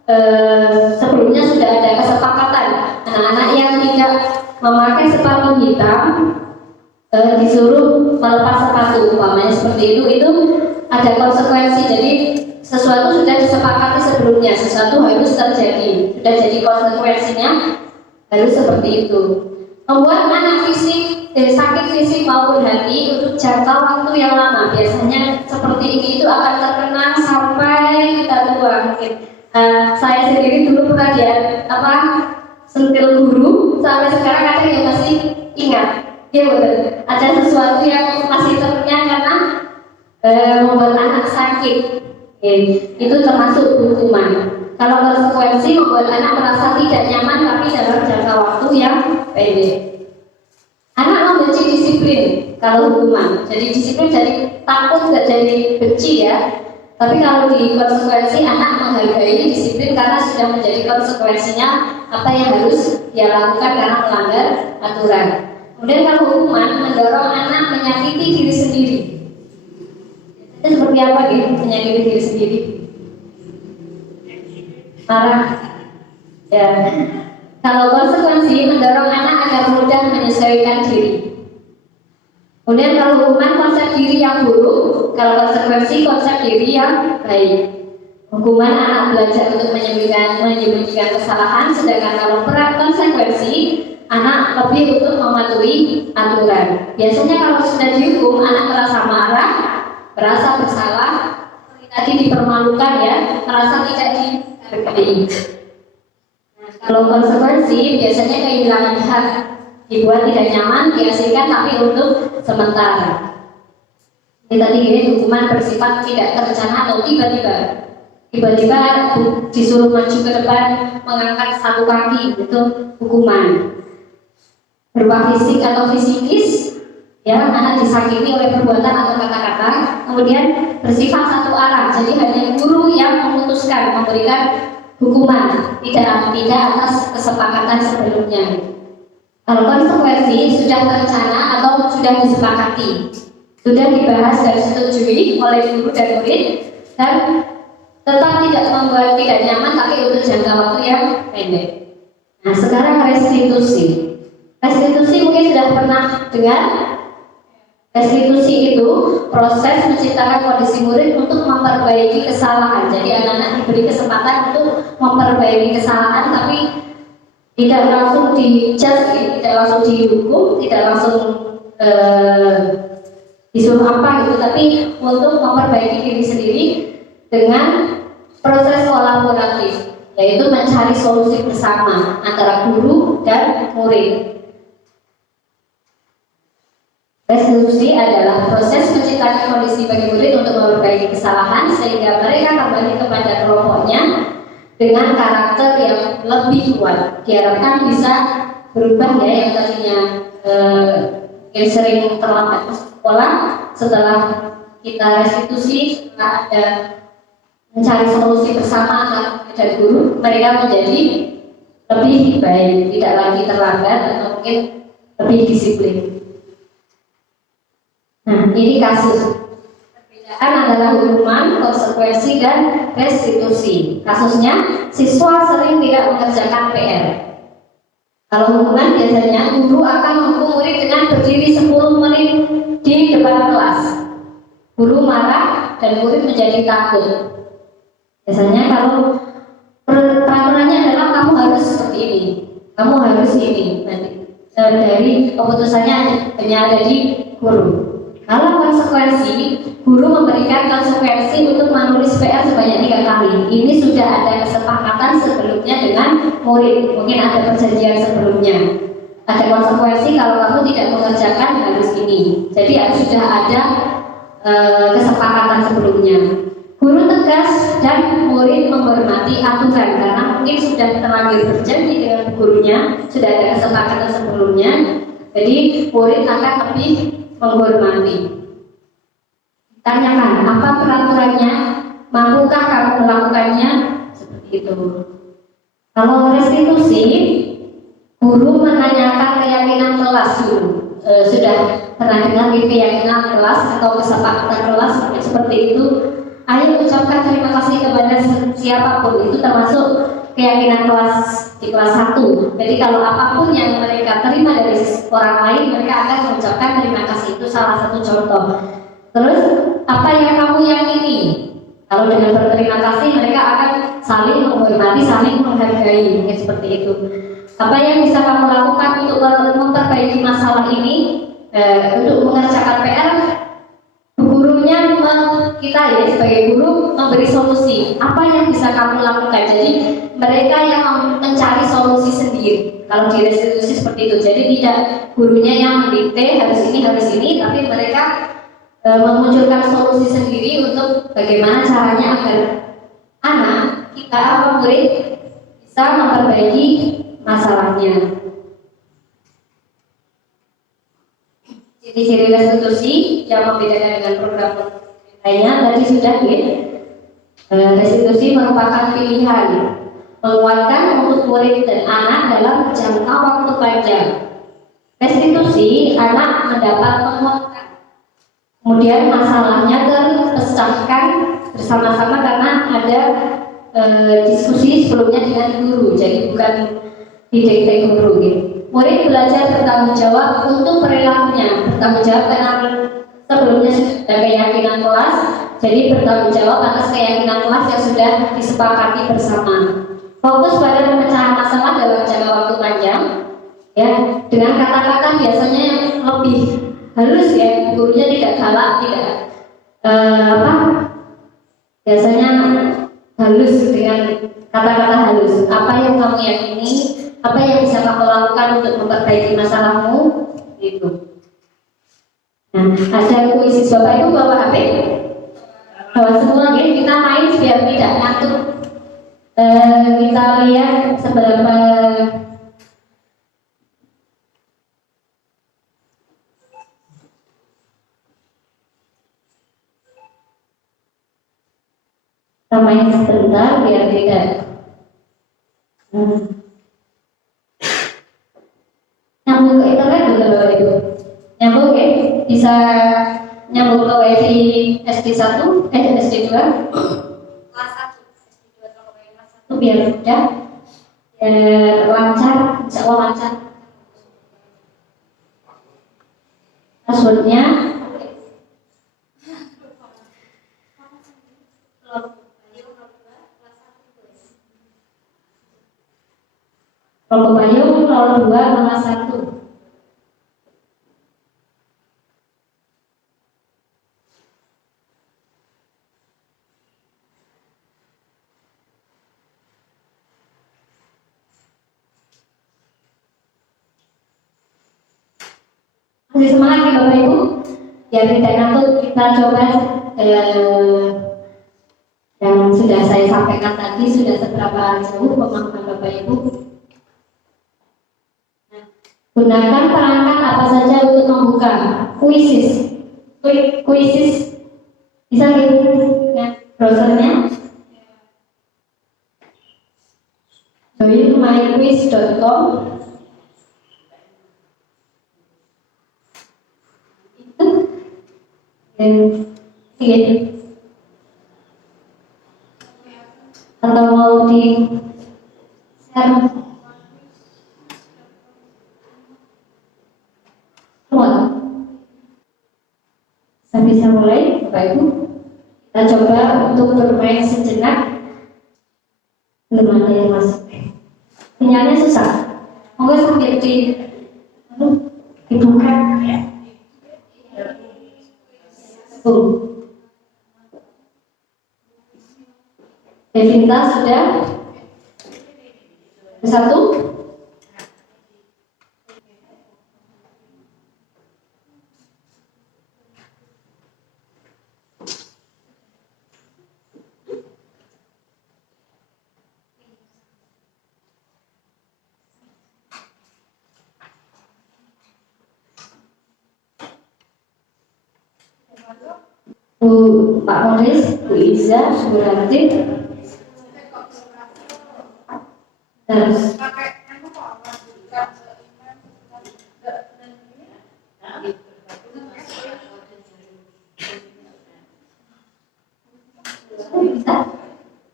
sebelumnya sudah ada kesepakatan anak-anak yang tidak memakai sepatu hitam disuruh melepas sepatu, umpamanya seperti itu ada konsekuensi. Jadi sesuatu sudah disepakati sebelumnya, sesuatu harus terjadi, sudah jadi konsekuensinya harus seperti itu. Membuat anak sakit fisik maupun hati untuk jangka waktu yang lama, biasanya seperti ini itu akan terkenang sampai kita tua. Saya sendiri dulu pernah sentil guru, sampai sekarang ada yang masih ingat. Ya betul, ada sesuatu yang masih terngiang karena membuat anak sakit. Itu termasuk hukuman. Kalau konsekuensi membuat anak merasa tidak nyaman tapi dalam jangka waktu yang pendek. Anak membenci disiplin kalau hukuman. Jadi disiplin jadi takut, tidak jadi benci ya. Tapi kalau di konsekuensi anak menghargai disiplin karena sudah menjadi konsekuensinya apa yang harus dia lakukan karena melanggar aturan. Kemudian kalau hukuman mendorong anak menyakiti diri sendiri. Itu seperti apa gitu menyakiti diri sendiri? Marah. Ya. Kalau konsekuensi mendorong anak agar mudah menyesuaikan diri. Kemudian kalau hukuman konsep diri yang buruk, kalau konsekuensi konsep diri yang baik. Hukuman anak belajar untuk menyembunyikan kesalahan, sedangkan kalau berat konsekuensi anak lebih untuk mematuhi aturan. Biasanya kalau sudah dihukum anak merasa marah, merasa bersalah, tadi dipermalukan ya, merasa tidak dihargai. Nah, kalau konsekuensi biasanya kehilangan hak, dibuat tidak nyaman, diasingkan tapi untuk sementara. Ini tadi hukuman bersifat tidak terencana atau tiba-tiba disuruh maju ke depan mengangkat satu kaki, itu hukuman. Berupa fisik atau fisikis, ya anak disakiti oleh perbuatan atau kata-kata, kemudian bersifat satu arah. Jadi hanya guru yang memutuskan memberikan hukuman, tidak atas kesepakatan sebelumnya. Kalau konsekuensi sudah terencana atau sudah disepakati, sudah dibahas dan disetujui oleh guru dan murid, dan tetap tidak membuat tidak nyaman tapi untuk jangka waktu yang pendek. Nah sekarang restitusi. Restitusi mungkin sudah pernah dengar. Restitusi itu proses menciptakan kondisi murid untuk memperbaiki kesalahan. Jadi anak-anak diberi kesempatan untuk memperbaiki kesalahan, tapi tidak langsung dijudge, tidak langsung dihukum, tidak langsung disuruh apa gitu, tapi untuk memperbaiki diri sendiri dengan proses kolaboratif, yaitu mencari solusi bersama antara guru dan murid. Restitusi adalah proses menciptakan kondisi bagi murid untuk memperbaiki kesalahan sehingga mereka kembali kepada kelompoknya dengan karakter yang lebih kuat. Diharapkan bisa berubah ya, yang tadinya yang sering terlambat ke sekolah, setelah kita restitusi, setelah ada mencari solusi bersama anak dan guru, mereka menjadi lebih baik, tidak lagi terlambat atau mungkin lebih disiplin. Nah, ini kasus. Perbedaan adalah hukuman, konsekuensi, dan restitusi. Kasusnya, siswa sering tidak mengerjakan PR. Kalau hukuman biasanya guru akan menghukum murid dengan berdiri 10 menit di depan kelas. Guru marah dan murid menjadi takut. Biasanya kalau peraturannya adalah kamu harus seperti ini, kamu harus ini. Dari keputusannya hanya ada di guru. Kalau konsekuensi, guru memberikan konsekuensi untuk menulis PR sebanyak 3 kali. Ini sudah ada kesepakatan sebelumnya dengan murid. Mungkin ada perjanjian sebelumnya. Ada konsekuensi kalau kamu tidak mengerjakan harus ini. Jadi sudah ada kesepakatan sebelumnya. Guru tegas dan murid menghormati aturan karena mungkin sudah terlanjur berjanji dengan gurunya, sudah ada kesepakatan sebelumnya. Jadi murid akan lebih menghormati. Tanyakan apa peraturannya, mampukah kamu melakukannya, seperti itu. Kalau restitusi, guru menanyakan keyakinan kelas dulu. Sudah pernah dengar keyakinan kelas atau kesepakatan kelas seperti itu. ayo ucapkan terima kasih kepada siapapun, itu termasuk keyakinan kelas di kelas 1. Jadi kalau apapun yang mereka terima dari orang lain, mereka akan mengucapkan terima kasih. Itu salah satu contoh. Terus apa yang kamu yakini? Kalau dengan berterima kasih, mereka akan saling menghormati, saling menghargai, mungkin seperti itu. Apa yang bisa kamu lakukan untuk memperbaiki masalah ini? Untuk mengerjakan PR, gurunya kita ya sebagai guru memberi solusi. Apa yang bisa kamu lakukan? Jadi mereka yang mencari solusi sendiri. Kalau di restitusi seperti itu. Jadi tidak gurunya yang mendikte harus ini, tapi mereka memunculkan solusi sendiri untuk bagaimana caranya agar anak kita atau murid bisa memperbaiki masalahnya. Ciri-ciri restitusi yang membedakan dengan program lainnya tadi sudah ya. Restitusi merupakan pilihan menguatkan untuk murid dan anak dalam jangka waktu panjang. Restitusi anak mendapat penguatan, kemudian masalahnya terpecahkan bersama-sama karena ada diskusi sebelumnya dengan guru, jadi bukan didikte guru gitu. Murid belajar bertanggung jawab untuk perilakunya, bertanggung jawab karena sebelumnya sudah ada keyakinan kelas, jadi bertanggung jawab atas keyakinan kelas yang sudah disepakati bersama. Fokus pada pemecahan masalah dalam jangka waktu panjang, ya, dengan kata-kata biasanya yang lebih halus ya, gurunya tidak galak, tidak biasanya halus dengan kata-kata halus. Apa yang kamu yakini? Apa yang bisa kamu lakukan untuk memperbaiki masalahmu? Itu. Nah, ada kuis Bapak Ibu bawa HP? Bawa semua ya, kita main biar tidak ngantuk. Kita lihat seberapa kita main sebentar biar tidak nyambung ke internet dulu Bapak Ibu. Nyambung ya, bisa nyambung ke wifi SD1, SD2 kelas 1, SD2 kalau kelas 1 biar mudah, biar lancar, insya Allah lancar. Passwordnya Rogo Payung 02 kelas 1. Masih semangat ya Bapak Ibu? Biar tidak ngantuk, kita coba yang sudah saya sampaikan tadi sudah seberapa jauh pemahaman Bapak Ibu. Gunakan perangkat apa saja untuk membuka kuisis. Bisa gitu ya, browsernya joinmyquiz.com. Itu gitu. Atau mau di share saya bisa mulai Bapak Ibu. Kita coba untuk bermain sejenak. Belum ada yang masuk. Sinyalnya susah. Monggo sambil dibuka ya. Devinta sudah satu. Pak Moris, Bu Iza, Bu Ranti, terus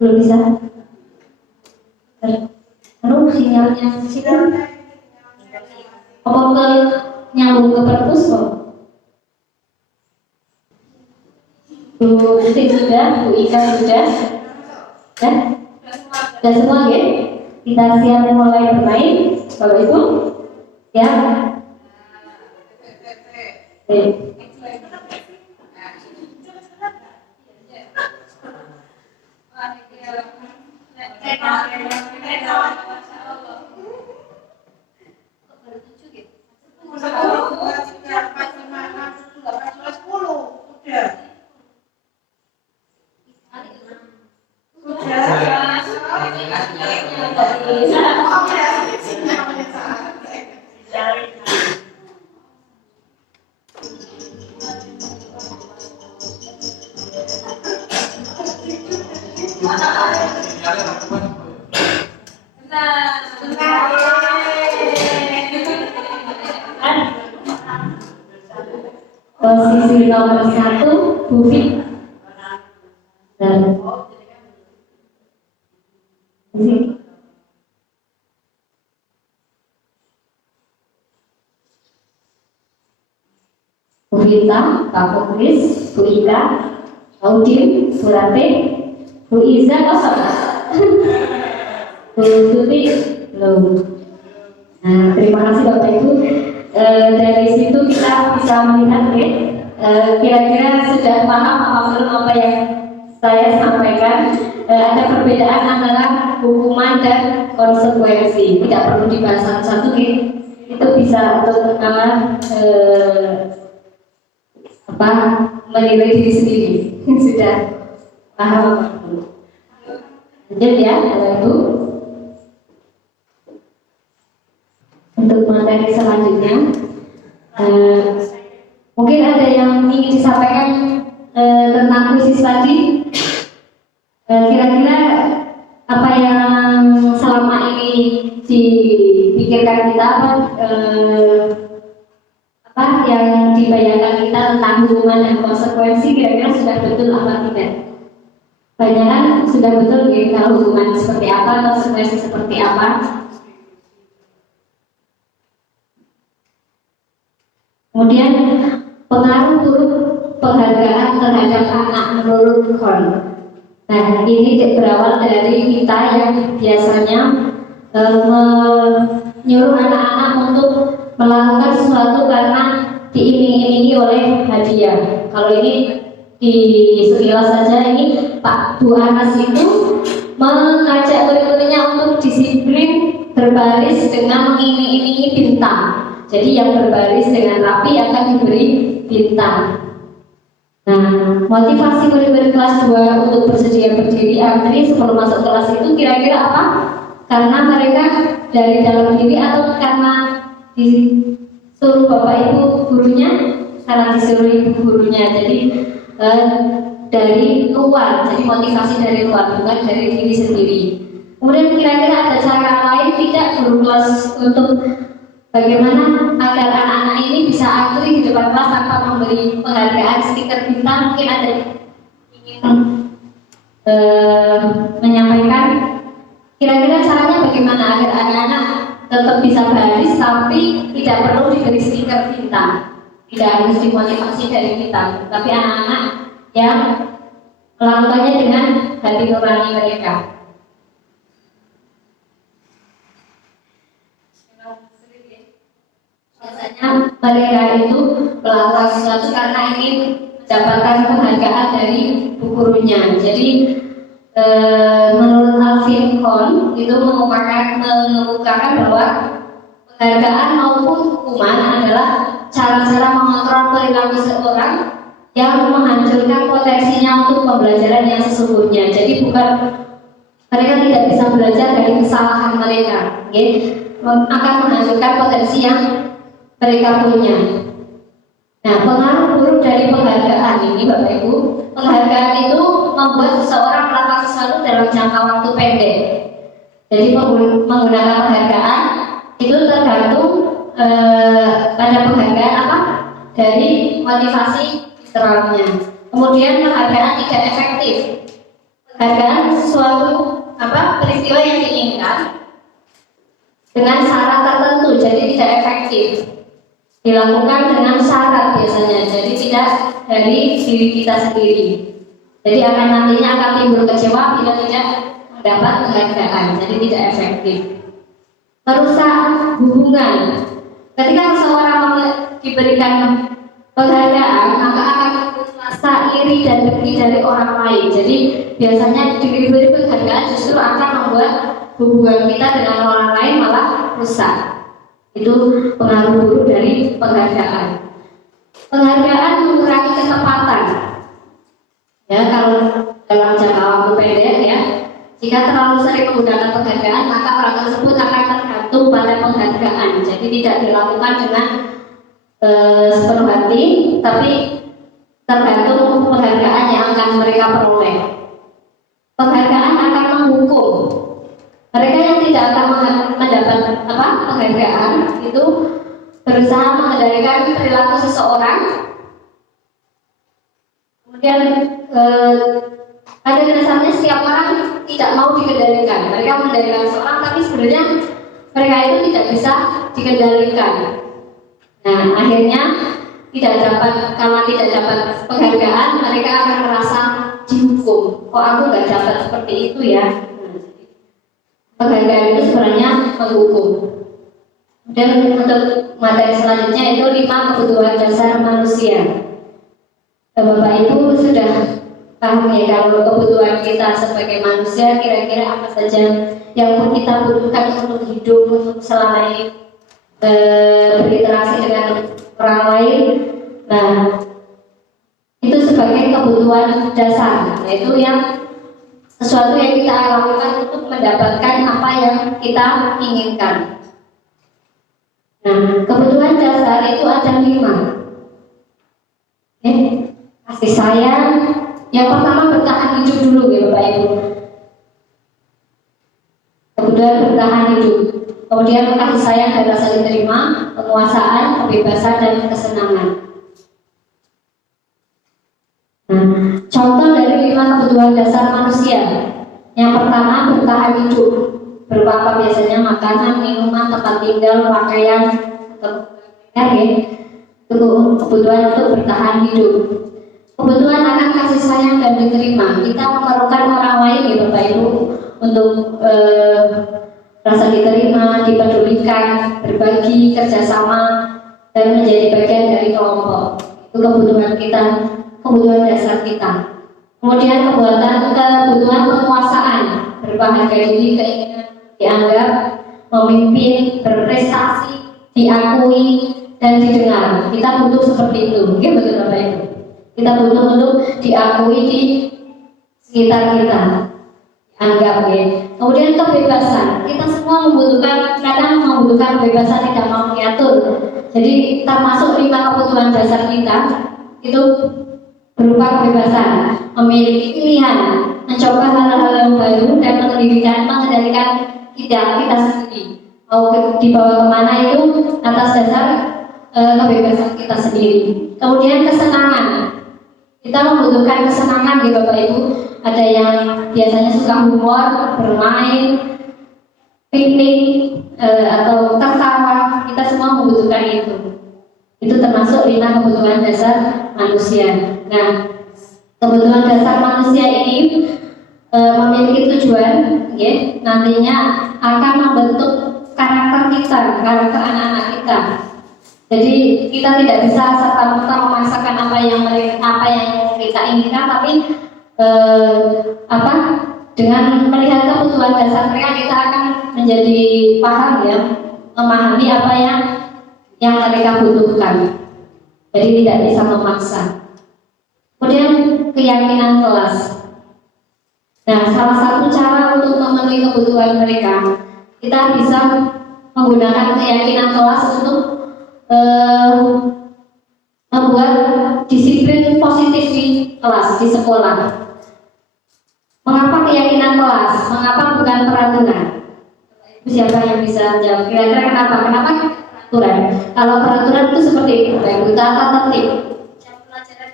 belum bisa. Terus sinyalnya apa ke nyambung ke perpus kok? Bu Siti sudah, Bu Ika sudah, sudah semua ya? Kita siap mulai bermain, kalau itu ya. Posisi nomor 1 Bu Fik dan Bu Vita, Pak Kukris, Bu Ika, Audin, Bu Rate, Bu Iza kosong, Bu Tuti belum. Nah, terima kasih Bapak Ibu. Dari situ kita bisa melihat ya, kira-kira sudah paham apa belum apa yang saya sampaikan. Ada perbedaan antara hukuman dan konsekuensi. Tidak perlu dibahas satu-satu ya. Itu bisa untuk menilai diri sendiri. Sudah paham apa belum? Lanjut ya, Ibu. Untuk materi selanjutnya, mungkin ada yang ingin disampaikan tentang krisis tadi. Kira-kira apa yang selama ini dipikirkan kita, apa yang dibayangkan kita tentang hubungan dan konsekuensi, kira-kira sudah betul apa tidak? Banyak kan sudah betul ya, kalau hubungan seperti apa, konsekuensi seperti apa. Kemudian pengaruh buruk penghargaan terhadap anak menurut Kohn. Nah, ini berawal dari kita yang biasanya menyuruh anak-anak untuk melakukan sesuatu karena diiming-imingi oleh hadiah. Kalau ini di sekilas saja, ini Pak Bu Anas itu mengajak murid-muridnya untuk disiplin berbaris dengan mengiming-imingi bintang. Jadi yang berbaris dengan rapi akan diberi bintang. Nah, motivasi murid-murid kelas 2 untuk bersedia berdiri antri sebelum masuk kelas itu kira-kira apa? Karena mereka dari dalam diri atau karena disuruh bapak ibu gurunya? Karena disuruh ibu gurunya. Jadi dari luar, jadi motivasi dari luar, bukan dari diri sendiri. Kemudian kira-kira ada cara lain tidak guru kelas untuk bagaimana agar anak-anak ini bisa antri di depan kelas tanpa memberi penghargaan stiker bintang? Mungkin ada ingin menyampaikan kira-kira caranya bagaimana agar anak-anak tetap bisa baris tapi tidak perlu diberi stiker bintang, tidak harus dimotivasi dari kita, tapi anak-anak yang melakukannya dengan hati nurani mereka. Biasanya mereka itu melakukan sesuatu karena ingin mendapatkan penghargaan dari bu gurunya. Jadi menurut Alvin Kohn itu mengemukakan bahwa penghargaan maupun hukuman adalah cara-cara mengontrol perilaku seorang yang menghancurkan potensinya untuk pembelajaran yang sesungguhnya. Jadi bukan mereka tidak bisa belajar dari kesalahan mereka, akan menghancurkan potensi yang mereka punya. Nah, pengaruh buruk dari penghargaan ini, Bapak Ibu, penghargaan itu membuat seseorang melakukan sesuatu dalam jangka waktu pendek. Jadi menggunakan penghargaan itu tergantung pada penghargaan apa? Dari motivasi internalnya. Kemudian penghargaan tidak efektif. Penghargaan suatu peristiwa yang diinginkan dengan syarat tertentu, jadi tidak efektif. Dilakukan dengan syarat biasanya, jadi tidak dari diri kita sendiri. Jadi akan nantinya akan timbul kecewa bila tidak mendapat penghargaan, jadi tidak efektif. Merusak hubungan. Ketika seseorang diberikan penghargaan, maka akan merasa iri dan dengki dari orang lain. Jadi biasanya diberi penghargaan justru akan membuat hubungan kita dengan orang lain malah rusak. Itu pengaruh buruk dari penghargaan. Penghargaan mengurangi ketepatan. Ya, kalau dalam jangka waktu pendek ya, jika terlalu sering menggunakan penghargaan, maka orang tersebut akan tergantung pada penghargaan. Jadi tidak dilakukan dengan sepenuh hati, tapi tergantung penghargaan yang akan mereka peroleh. Penghargaan akan menghukum. Mereka yang tidak akan mendapat penghargaan itu berusaha mengendalikan perilaku seseorang. Kemudian pada dasarnya setiap orang tidak mau dikendalikan. Mereka mengendalikan seseorang, tapi sebenarnya mereka itu tidak bisa dikendalikan. Nah, akhirnya karena tidak dapat penghargaan, mereka akan merasa dihukum. Kok aku nggak dapat seperti itu ya? Penghargaan itu sebenarnya menghukum. Dan untuk materi selanjutnya itu 5 kebutuhan dasar manusia. Bapak Ibu sudah paham ya kalau kebutuhan kita sebagai manusia kira-kira apa saja yang kita butuhkan untuk hidup, untuk selama ini berinteraksi dengan orang lain. Nah, itu sebagai kebutuhan dasar, yaitu yang sesuatu yang kita lakukan untuk mendapatkan apa yang kita inginkan. Nah, kebutuhan dasar itu ada 5. Kasih sayang. Yang pertama bertahan hidup dulu ya Bapak Ibu. Kemudian bertahan hidup. Kemudian kasih sayang dan rasa diterima, penguasaan, kebebasan dan kesenangan. Nah, contoh dari 5 kebutuhan dasar manusia. Yang pertama bertahan hidup. Berupa apa biasanya? Makanan, minuman, tempat tinggal, pakaian, itu kebutuhan untuk bertahan hidup. Kebutuhan akan kasih sayang dan diterima. Kita memerlukan orang lain ya Bapak Ibu untuk rasa diterima, dipedulikan, berbagi, kerjasama, dan menjadi bagian dari kelompok. Itu kebutuhan kita, kebutuhan dasar kita. Kemudian kebutuhan penguasaan, berupa harga diri, keinginan dianggap, memimpin, berprestasi, diakui, dan didengar. Kita butuh seperti itu, betul Bapak Ibu. Kita butuh untuk diakui di sekitar kita, anggap ya. Kemudian kebebasan, kita semua kadang membutuhkan kebebasan, tidak mau diatur. Jadi termasuk 5 kebutuhan dasar kita itu berupa kebebasan, memiliki pilihan, mencoba hal-hal yang baru dan mengendalikan kita sendiri. Mau dibawa kemana itu atas dasar kebebasan kita sendiri. Kemudian kesenangan. Kita membutuhkan kesenangan ya Bapak Ibu. Ada yang biasanya suka humor, bermain, piknik, atau tertawa. Kita semua membutuhkan itu. Itu termasuk 5 kebutuhan dasar manusia. Nah, kebutuhan dasar manusia ini memiliki tujuan, ya, nantinya akan membentuk karakter kita, karakter anak-anak kita. Jadi kita tidak bisa serta-merta memaksakan apa yang kita inginkan, tapi dengan melihat kebutuhan dasar mereka kita akan menjadi paham ya, memahami apa yang mereka butuhkan. Jadi tidak bisa memaksa. Kemudian keyakinan kelas. Nah, salah satu cara untuk memenuhi kebutuhan mereka, kita bisa menggunakan keyakinan kelas untuk membuat disiplin positif di kelas, di sekolah. Mengapa keyakinan kelas? Mengapa bukan peraturan? Siapa yang bisa jawab? Kira-kira kenapa? Kenapa peraturan? Kalau peraturan itu seperti itu, tata tertib. Jam pelajaran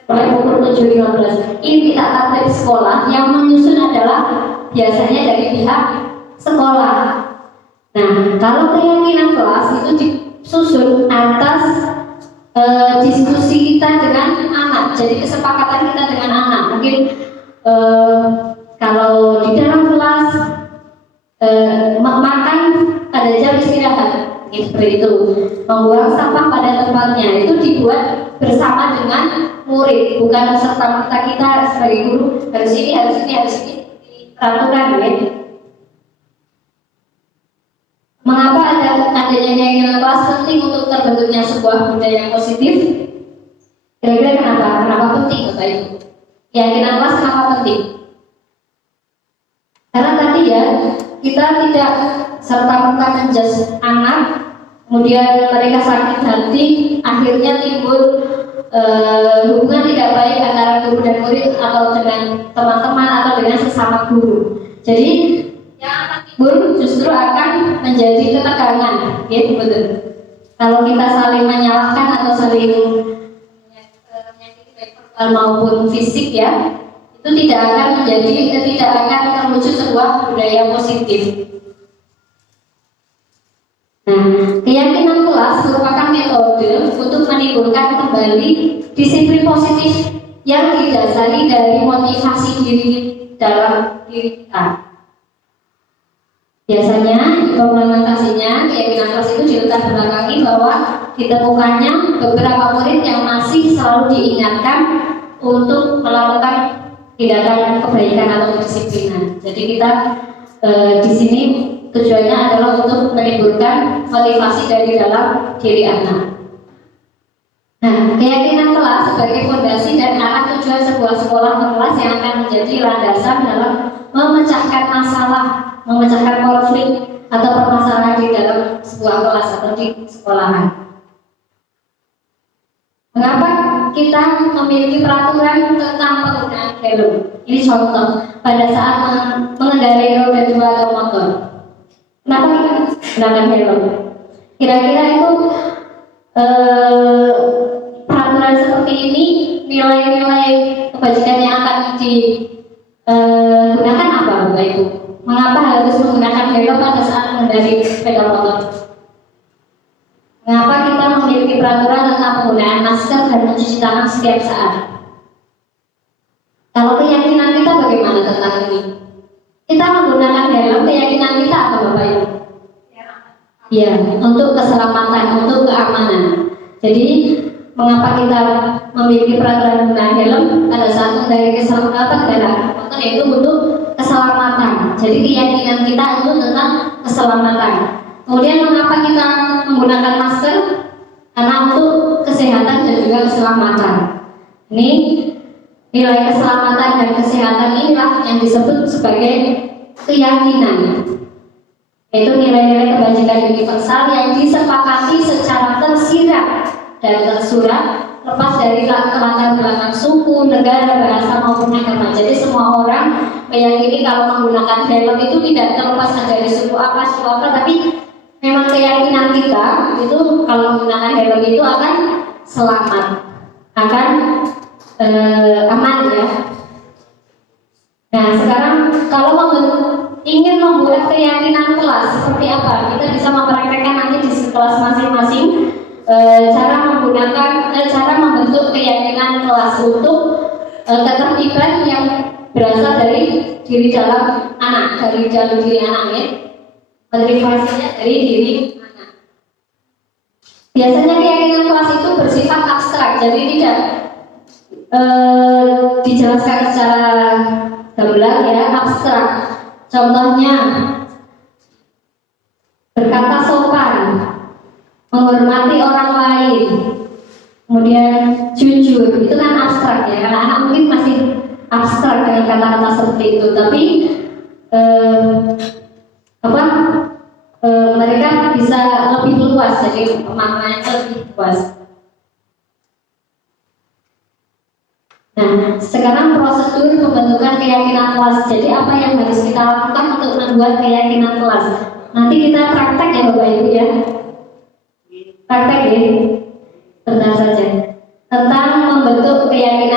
mulai pukul 7.15. Ini tak tertib sekolah yang menyusun adalah biasanya dari pihak sekolah. Nah, kalau keyakinan kelas itu disusun atas diskusi kita dengan anak, jadi kesepakatan kita dengan anak. Mungkin kalau di dalam kelas makan pada jam istirahat, seperti itu, membuang sampah pada tempatnya, itu dibuat bersama dengan murid, bukan serta-merta kita sebagai guru harus ini peraturan, ya. Mengapa adanya keyakinan kelas penting untuk terbentuknya sebuah budaya yang positif? Kira-kira kenapa? Kenapa penting, Bapak Ibu? Keyakinan kelas kenapa penting? Karena tadi ya, kita tidak serta-merta menjudge anak, kemudian mereka sakit hati, akhirnya timbul hubungan tidak baik antara guru dan murid atau dengan teman-teman atau dengan sesama guru. Jadi yang akan timbul justru akan menjadi ketegangan, ya betul. Kalau kita saling menyalahkan atau saling menyakiti baik verbal maupun fisik, ya, itu tidak akan terwujud sebuah budaya positif. Nah, keyakinan kelas merupakan metode untuk menimbulkan kembali disiplin positif yang didasari dari motivasi diri dalam diri kita. Biasanya implementasinya keyakinan kelas itu dilatar belakangi bahwa ditemukannya beberapa murid yang masih selalu diingatkan untuk melakukan tindakan kebaikan atau kedisiplinan. Jadi kita di sini tujuannya adalah untuk menimbulkan motivasi dari dalam diri anak. Nah, keyakinan kelas sebagai fondasi dan arah tujuan sebuah sekolah kelas yang akan menjadi landasan dalam memecahkan masalah, memecahkan konflik atau permasalahan di dalam sebuah kelas atau di sekolahan. Mengapa kita memiliki peraturan tentang penggunaan helm? Ini contoh pada saat mengendarai roda 2 atau motor. Kenapa kita menggunakan helm? Kira-kira itu peraturan seperti ini, nilai-nilai kebajikan yang akan digunakan apa, Bapak Ibu? Mengapa harus menggunakan helm pada saat mengendarai sepeda motor? Mengapa kita memiliki peraturan tentang penggunaan masker dan mencuci tangan setiap saat? Kalau keyakinan kita bagaimana tentang ini? Kita menggunakan helm, keyakinan kita apa, Bapak Ibu? Ya, untuk keselamatan, untuk keamanan. Jadi, mengapa kita memiliki peraturan menggunakan helm pada saat mengendarai kendaraan motor, yaitu untuk keselamatan. Jadi, keyakinan kita itu tentang keselamatan. Kemudian, mengapa kita menggunakan masker? Karena untuk kesehatan dan juga keselamatan. Ini nilai keselamatan dan kesehatan inilah yang disebut sebagai keyakinan, yaitu nilai-nilai kebajikan universal yang disepakati secara tersirat dan tersurat, lepas dari latar belakang suku, negara, bahasa maupun agama. Jadi semua orang meyakini kalau menggunakan helm itu tidak terlepas dari suku apa, tapi memang keyakinan kita itu kalau menggunakan helm itu akan selamat, akan aman, ya. Nah, sekarang kalau ingin membuat keyakinan kelas seperti apa, kita bisa mempraktekkan nanti di kelas masing-masing cara membentuk keyakinan kelas untuk ketertiban yang berasal dari diri dalam anak, dari dalam diri anak, ya. Motivasinya dari diri anak. Biasanya keyakinan kelas itu bersifat abstrak, jadi tidak dijelaskan secara gamblang, ya, abstrak. Contohnya berkata sopan, menghormati orang lain, kemudian jujur, itu kan abstrak, ya. Karena anak mungkin masih abstrak dengan kata-kata seperti itu, tapi mereka bisa lebih luas, jadi maknanya lebih luas. Nah, sekarang prosedur pembentukan keyakinan kelas. Jadi apa yang harus kita lakukan untuk membuat keyakinan kelas? Nanti kita praktek, ya Bapak Ibu, ya. Praktek, ya. Bentar saja. Tentang membentuk keyakinan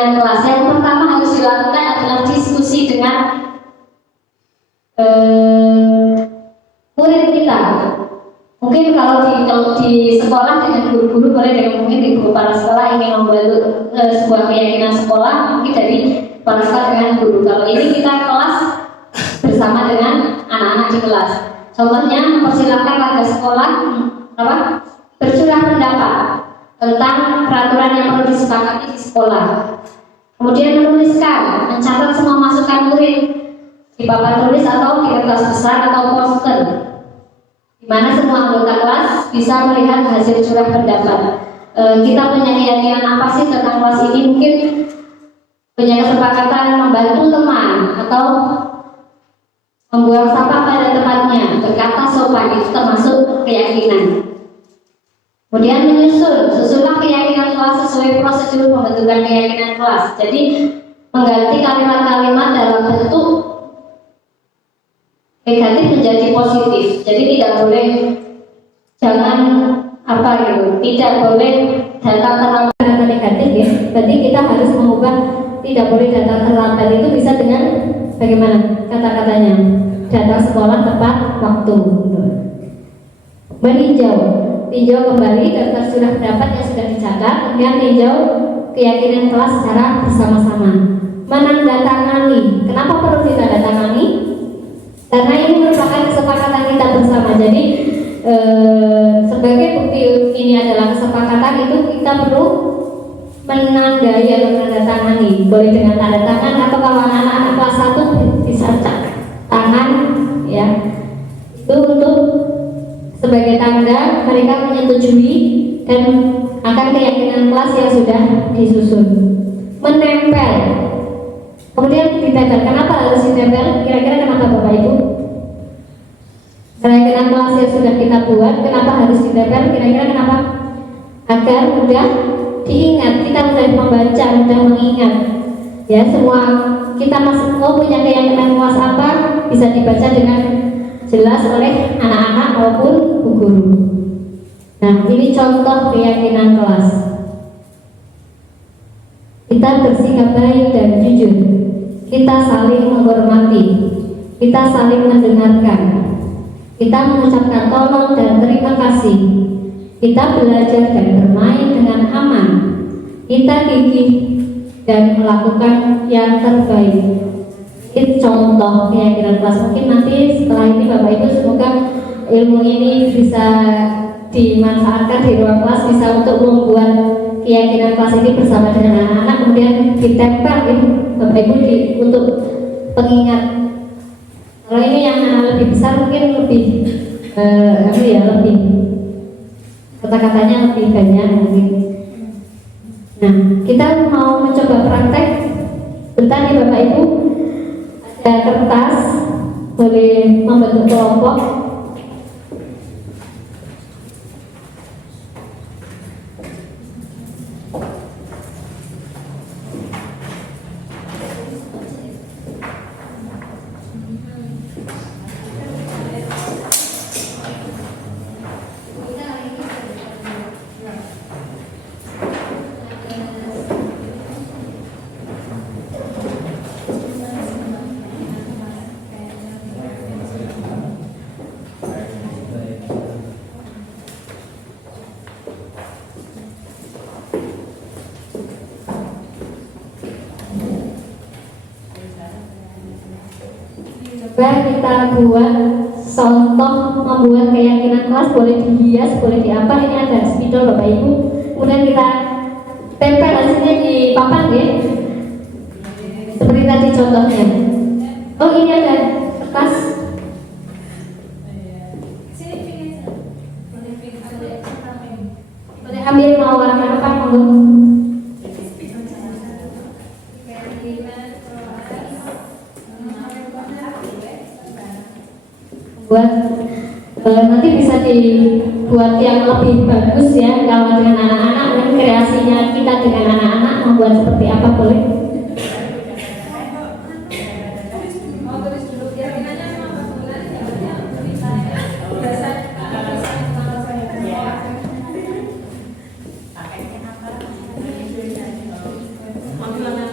keyakinan kelas. Yang pertama harus dilakukan adalah diskusi dengan murid kita. Mungkin kalau di sekolah dengan guru-guru boleh, dengan mungkin di kepala sekolah ingin membantu sebuah keyakinan sekolah, mungkin dari kepala sekolah dengan guru. Kalau ini kita kelas bersama dengan anak-anak di kelas. Contohnya mempersilahkan warga sekolah bercurah pendapat tentang peraturan yang perlu disepakati di sekolah. Kemudian menuliskan, mencatat semua masukan murid di papan tulis atau di kertas besar atau poster, di mana semua anggota kelas bisa melihat hasil curah pendapat. Kita punya keyakinan apa sih tentang kelas ini? Mungkin punya kesepakatan membantu teman atau membuang sampah pada tempatnya, berkata sopan, itu termasuk keyakinan. Kemudian susunlah keyakinan kelas sesuai prosedur pembentukan keyakinan kelas. Jadi mengganti kalimat-kalimat dalam bentuk negatif menjadi positif. Jadi tidak boleh, tidak boleh datang terlambat negatif ya. Berarti kita harus mengubah tidak boleh datang terlambat itu bisa dengan bagaimana kata-katanya? Datang sekolah tepat waktu. Tinjau kembali daftar surah pendapat yang sudah dicatat, kemudian tinjau keyakinan kelas secara bersama-sama. Menandatangani. Kenapa perlu ditandatangani? Karena ini merupakan kesepakatan kita bersama. Jadi sebagai bukti ini adalah kesepakatan, itu kita perlu menandai atau menandatangani. Boleh dengan tanda tangan atau kalau anak-anak kelas 1 bisa tangan ya. Itu untuk sebagai tanda mereka menyetujui dan akan keyakinan kelas yang sudah disusun. Menempel. Kemudian ditempel. Kenapa harus ditempel? Kira-kira kenapa Bapak Ibu? Keyakinan kelas yang sudah kita buat, kenapa harus ditempel? Kira-kira kenapa? Agar mudah diingat. Kita mudah membaca, mudah mengingat. Ya, semua kita masih punya keyakinan kelas apa bisa dibaca dengan jelas oleh anak-anak maupun bu guru. Nah, ini contoh keyakinan kelas. Kita bersikap baik dan jujur. Kita saling menghormati. Kita saling mendengarkan. Kita mengucapkan tolong dan terima kasih. Kita belajar dan bermain dengan aman. Kita gigih dan melakukan yang terbaik. Itu contoh keyakinan kelas. Mungkin nanti setelah ini Bapak Ibu semoga ilmu ini bisa dimanfaatkan di ruang kelas, bisa untuk membuat keyakinan kelas ini bersama dengan anak-anak, kemudian ditempel Bapak Ibu untuk pengingat. Kalau ini yang anak lebih besar mungkin lebih lebih kata-katanya lebih banyak mungkin. Nah, kita mau mencoba praktek. Bentar nih Bapak Ibu, ada kertas, boleh membentuk kelompok. Kita buat contoh membuat keyakinan kelas, boleh dihias, boleh diapa. Ini ada spidol Bapak Ibu. Kemudian kita tempel hasilnya di papan ya. Seperti tadi contohnya. Oh, ini ada kertas. Boleh ambil mau warna apa monggo. Buat nanti bisa dibuat yang lebih bagus ya. Kalau dengan anak-anak, dan kreasinya kita dengan anak-anak membuat seperti apa boleh?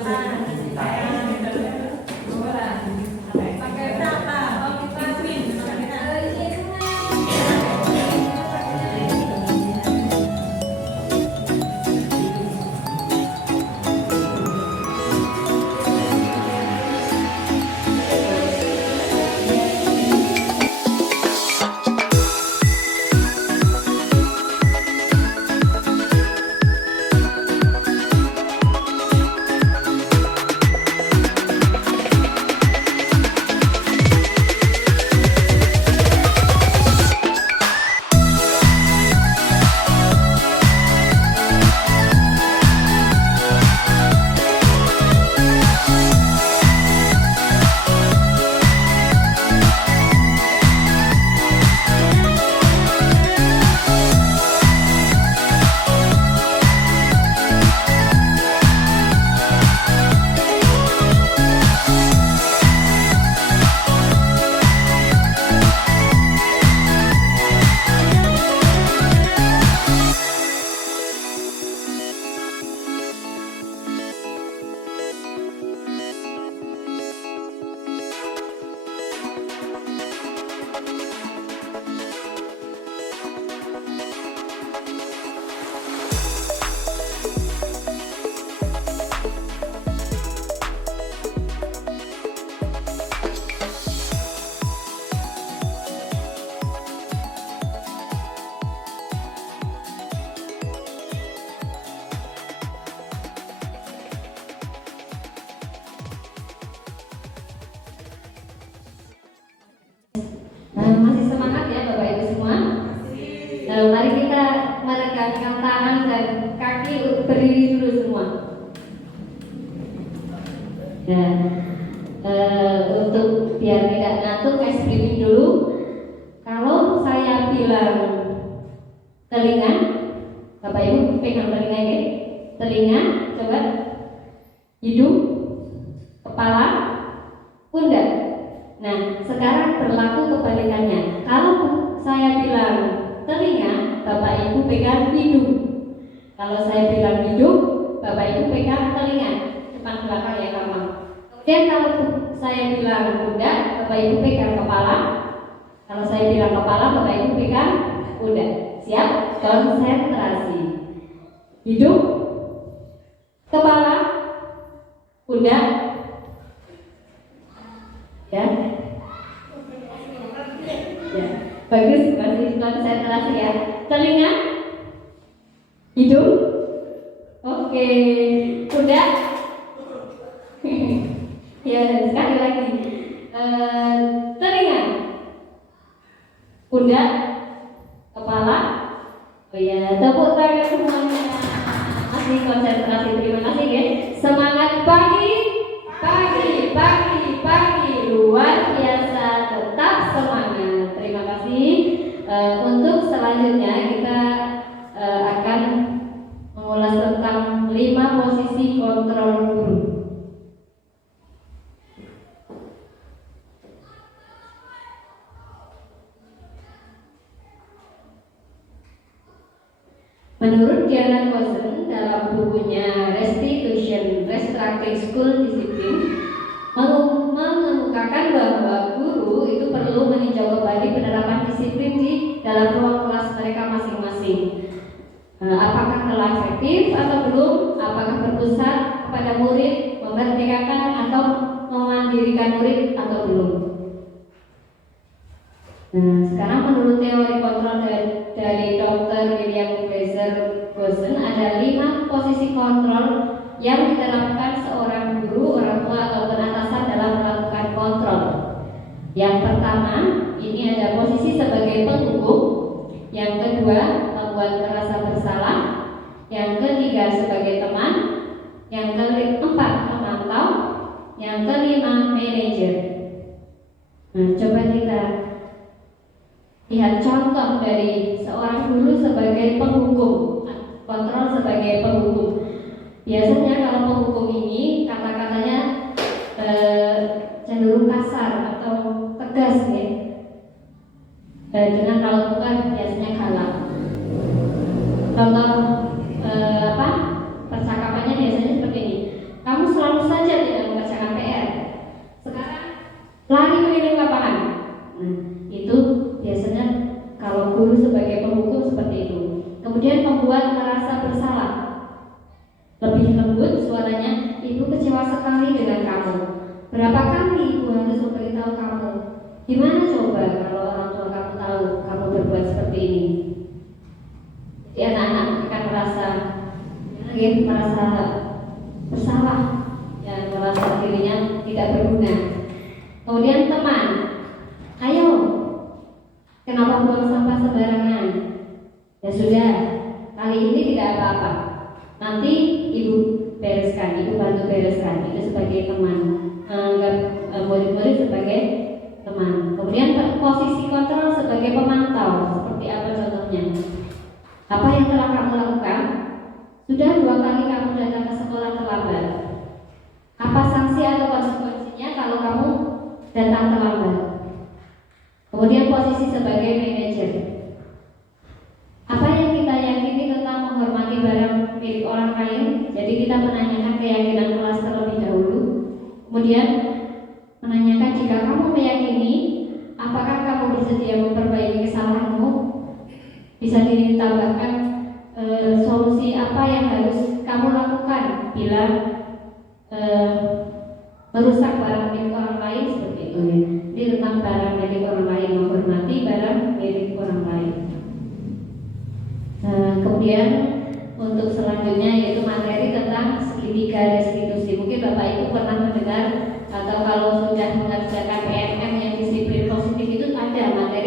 Masih semangat ya Bapak Ibu semua? Mari kita meregangkan tangan dan kaki, berdiri dulu semua. Nah, untuk biar tidak ngantuk, explain dulu. Kalau saya bilang telinga, Bapak Ibu pegang telinga ya. Telinga, coba. Hidung, kepala, pundak. Nah, sekarang berlaku kebalikannya. Kalau saya bilang telinga, Bapak Ibu pegang hidung. Kalau saya bilang hidung, Bapak Ibu pegang telinga. Depan belakang ya gampang. Kemudian kalau saya bilang pundak, Bapak Ibu pegang kepala. Kalau saya bilang kepala, Bapak Ibu pegang pundak. Siap? Konsentrasi. Hidung, kepala, pundak. Ya. Ya. Bagus, masih konsentrasi ya. Telinga, hidung, oke, pundak. Ya, sekali lagi. Telinga, pundak, kepala. Oh ya, tepuk tangan semuanya. Masih konsentrasi, terima kasih ya. Semangat pagi, pagi, pagi, pagi, luar biasa, tetap semangat. Terima kasih. Untuk selanjutnya kita akan mengulas tentang 5 posisi kontrol guru. Menurut Diana Kozen dalam bukunya Restitution Restructuring School Discipline mengemukakan bahwa guru itu perlu meninjau kembali penerapan disiplin di dalam ruang kelas mereka masing-masing. Apakah telah efektif atau belum? Apakah berpusat kepada murid, memerdekakan atau memandirikan murid atau belum? Nah, sekarang menurut teori kontrol dari Dr. William Glaser Gosen ada 5 posisi kontrol yang diterapkan seorang guru, orang tua atau atasan dalam melakukan kontrol. Yang pertama, ini ada posisi sebagai penghukum. Yang kedua, membuat merasa bersalah. Yang ketiga, sebagai teman. Yang keempat, memantau. Yang kelima, manajer. Nah, coba kita lihat contoh dari seorang guru sebagai penghukum, kontrol sebagai penghukum. Biasanya kalau penghukum ini kata-katanya cenderung kasar atau tegas ya. Dengan kalau bukan biasanya galak. Contoh percakapannya biasanya seperti ini. Kamu selalu saja tidak mengerjakan PR. Sekarang lari keliling lapangan. Nah, itu biasanya kalau guru sebagai penghukum seperti itu. Kemudian membuat merasa bersalah. Lebih lembut suaranya, ibu kecewa sekali dengan kamu. Berapa kali ibu harus memberitahu kamu? Gimana coba kalau orang tua kamu tahu kamu berbuat seperti ini? Jadi anak-anak akan merasa bersalah, ya, merasa dirinya tidak berguna. Kemudian teman, ayo, kenapa buang sampah sembarangan? Ya sudah, kali ini tidak apa-apa. Nanti ibu bereskan, ibu bantu bereskan. Itu sebagai teman, menganggap murid-murid sebagai teman. Kemudian posisi kontrol sebagai pemantau. Seperti apa contohnya? Apa yang telah kamu lakukan? Sudah 2 kali kamu datang ke sekolah terlambat. Apa sanksi atau konsekuensinya kalau kamu datang terlambat? Kemudian posisi sebagai manajer. Apa yang kita yakini tentang menghormati barang milik orang lain? Jadi kita menanyakan keyakinan kelas terlebih dahulu. Kemudian menanyakan jika kamu meyakini, apakah kamu bersedia memperbaiki kesalahanmu? Bisa ditambahkan solusi apa yang harus kamu lakukan bila merusak barang milik orang lain seperti itu. Jadi tentang barang milik orang lain, menghormati barang milik orang lain. Kemudian untuk selanjutnya yaitu materi tentang segitiga restitusi. Mungkin Bapak Ibu pernah mendengar atau kalau sudah mengerjakan PMM yang disiplin positif itu ada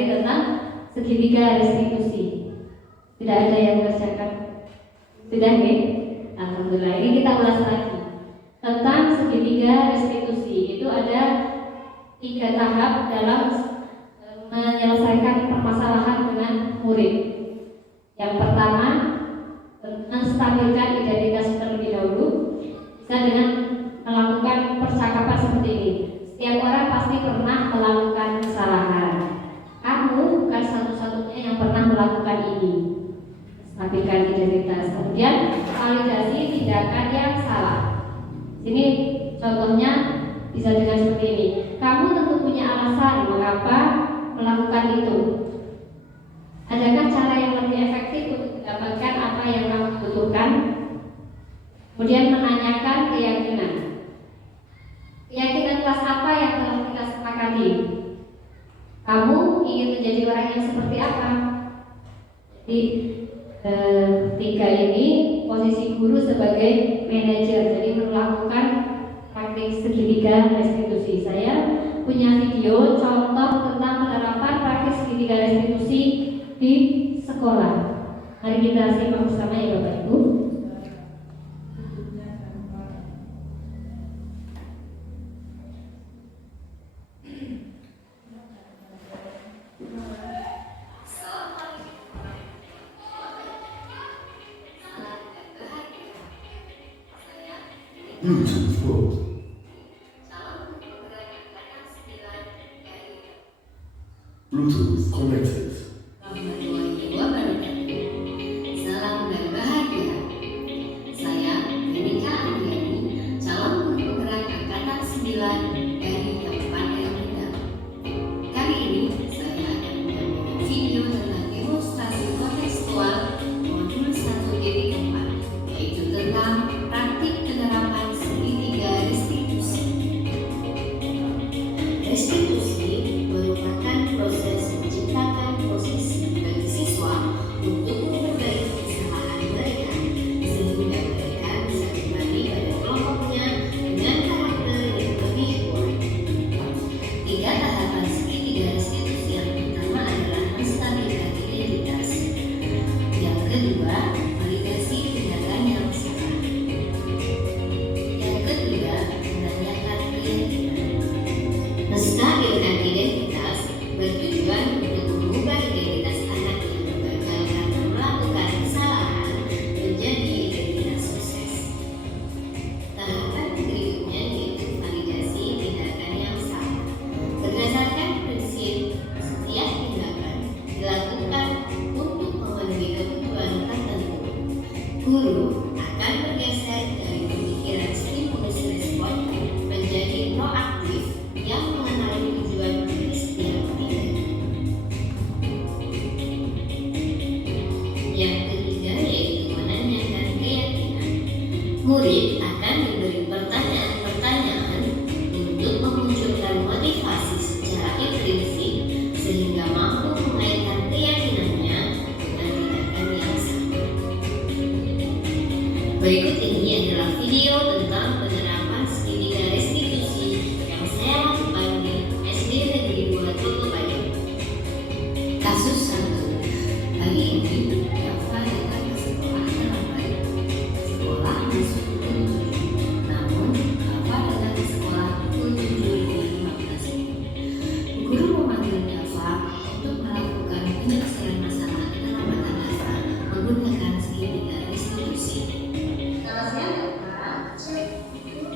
segitiga restitusi. Tidak ada yang mengerjakan? Sudah nih? Alhamdulillah. Ini kita ulas lagi tentang segitiga restitusi. Itu ada 3 tahap dalam menyelesaikan permasalahan dengan murid. Yang pertama, menstabilkan identitas terlebih dahulu, bisa dengan melakukan percakapan seperti ini. Setiap orang pasti pernah melakukan kesalahan. Kamu bukan satu-satunya yang pernah melakukan ini. Stabilkan identitas. Kemudian validasi tindakan yang salah. Sini contohnya bisa dengan seperti ini. Kamu tentu punya alasan mengapa melakukan itu. Adakah cara yang lebih efektif untuk mendapatkan apa yang kamu butuhkan? Kemudian menanyakan keyakinan. Keyakinan kelas apa yang telah kita sepakati? Kamu ingin menjadi orang yang seperti apa? Jadi 3 ini posisi guru sebagai manajer. Jadi melakukan praktik segitiga restitusi. Saya punya video contoh tentang penerapan praktik segitiga restitusi di sekolah. Mari kita simak bersama ya Bapak Ibu. Bluetooth World. Bluetooth connected. Salam dan bahagia. Saya Veronica Andriani, calon guru penggerak angkatan 9 dari Kabupaten Kendal. Kali ini saya akan menyampaikan video tentang demonstrasi kontekstual modul 1.4, yaitu tentang praktik penerapan segitiga restitusi. Restitusi merupakan proses menciptakan posisi bagi siswa untuk menghargai kesalahan mereka, sehingga mereka bisa kembali pada kelompoknya dengan karakter yang lebih kuat. 3 tahapan segitiga restitusi yang pertama adalah menstabilkan identitas. Yang kedua, validasi tindakan yang salah. Yang ketiga, menanyakan keyakinan. Menstabilkan identitas bertujuan untuk mengubah identitas anak yang gagal karena melakukan kesalahan menjadi identitas sukses. Tahapan berikutnya yaitu validasi tindakan yang salah. Berdasarkan prinsip setiap tindakan dilakukan untuk memenuhi kebutuhan tertentu, guru akan bergeser dari pemikiran stimulus respon menjadi proaktif yang mengenali tujuan dari setiap tindakan. Yang ketiga yaitu menanyakan keyakinan. Murid akan diberi pertanyaan-pertanyaan untuk memunculkan motivasi secara intrinsik sehingga mampu mengaitkan keyakinannya dengan tindakan yang sama. Berikut ini adalah video tentang penerapan segitiga restitusi yang saya lakukan di SD Negeri 2 Jogobayu. Kasus 1. Pagi ini, Rafa datang ke sekolah terlambat. Sekolah masuk pukul 7. Namun, Rafa datang ke sekolah pukul 7.15. Guru memanggil Rafa untuk melakukan penyelesaian masalah keterlambatan Rafa menggunakan segitiga restitusi. Selamat siang, Bapak.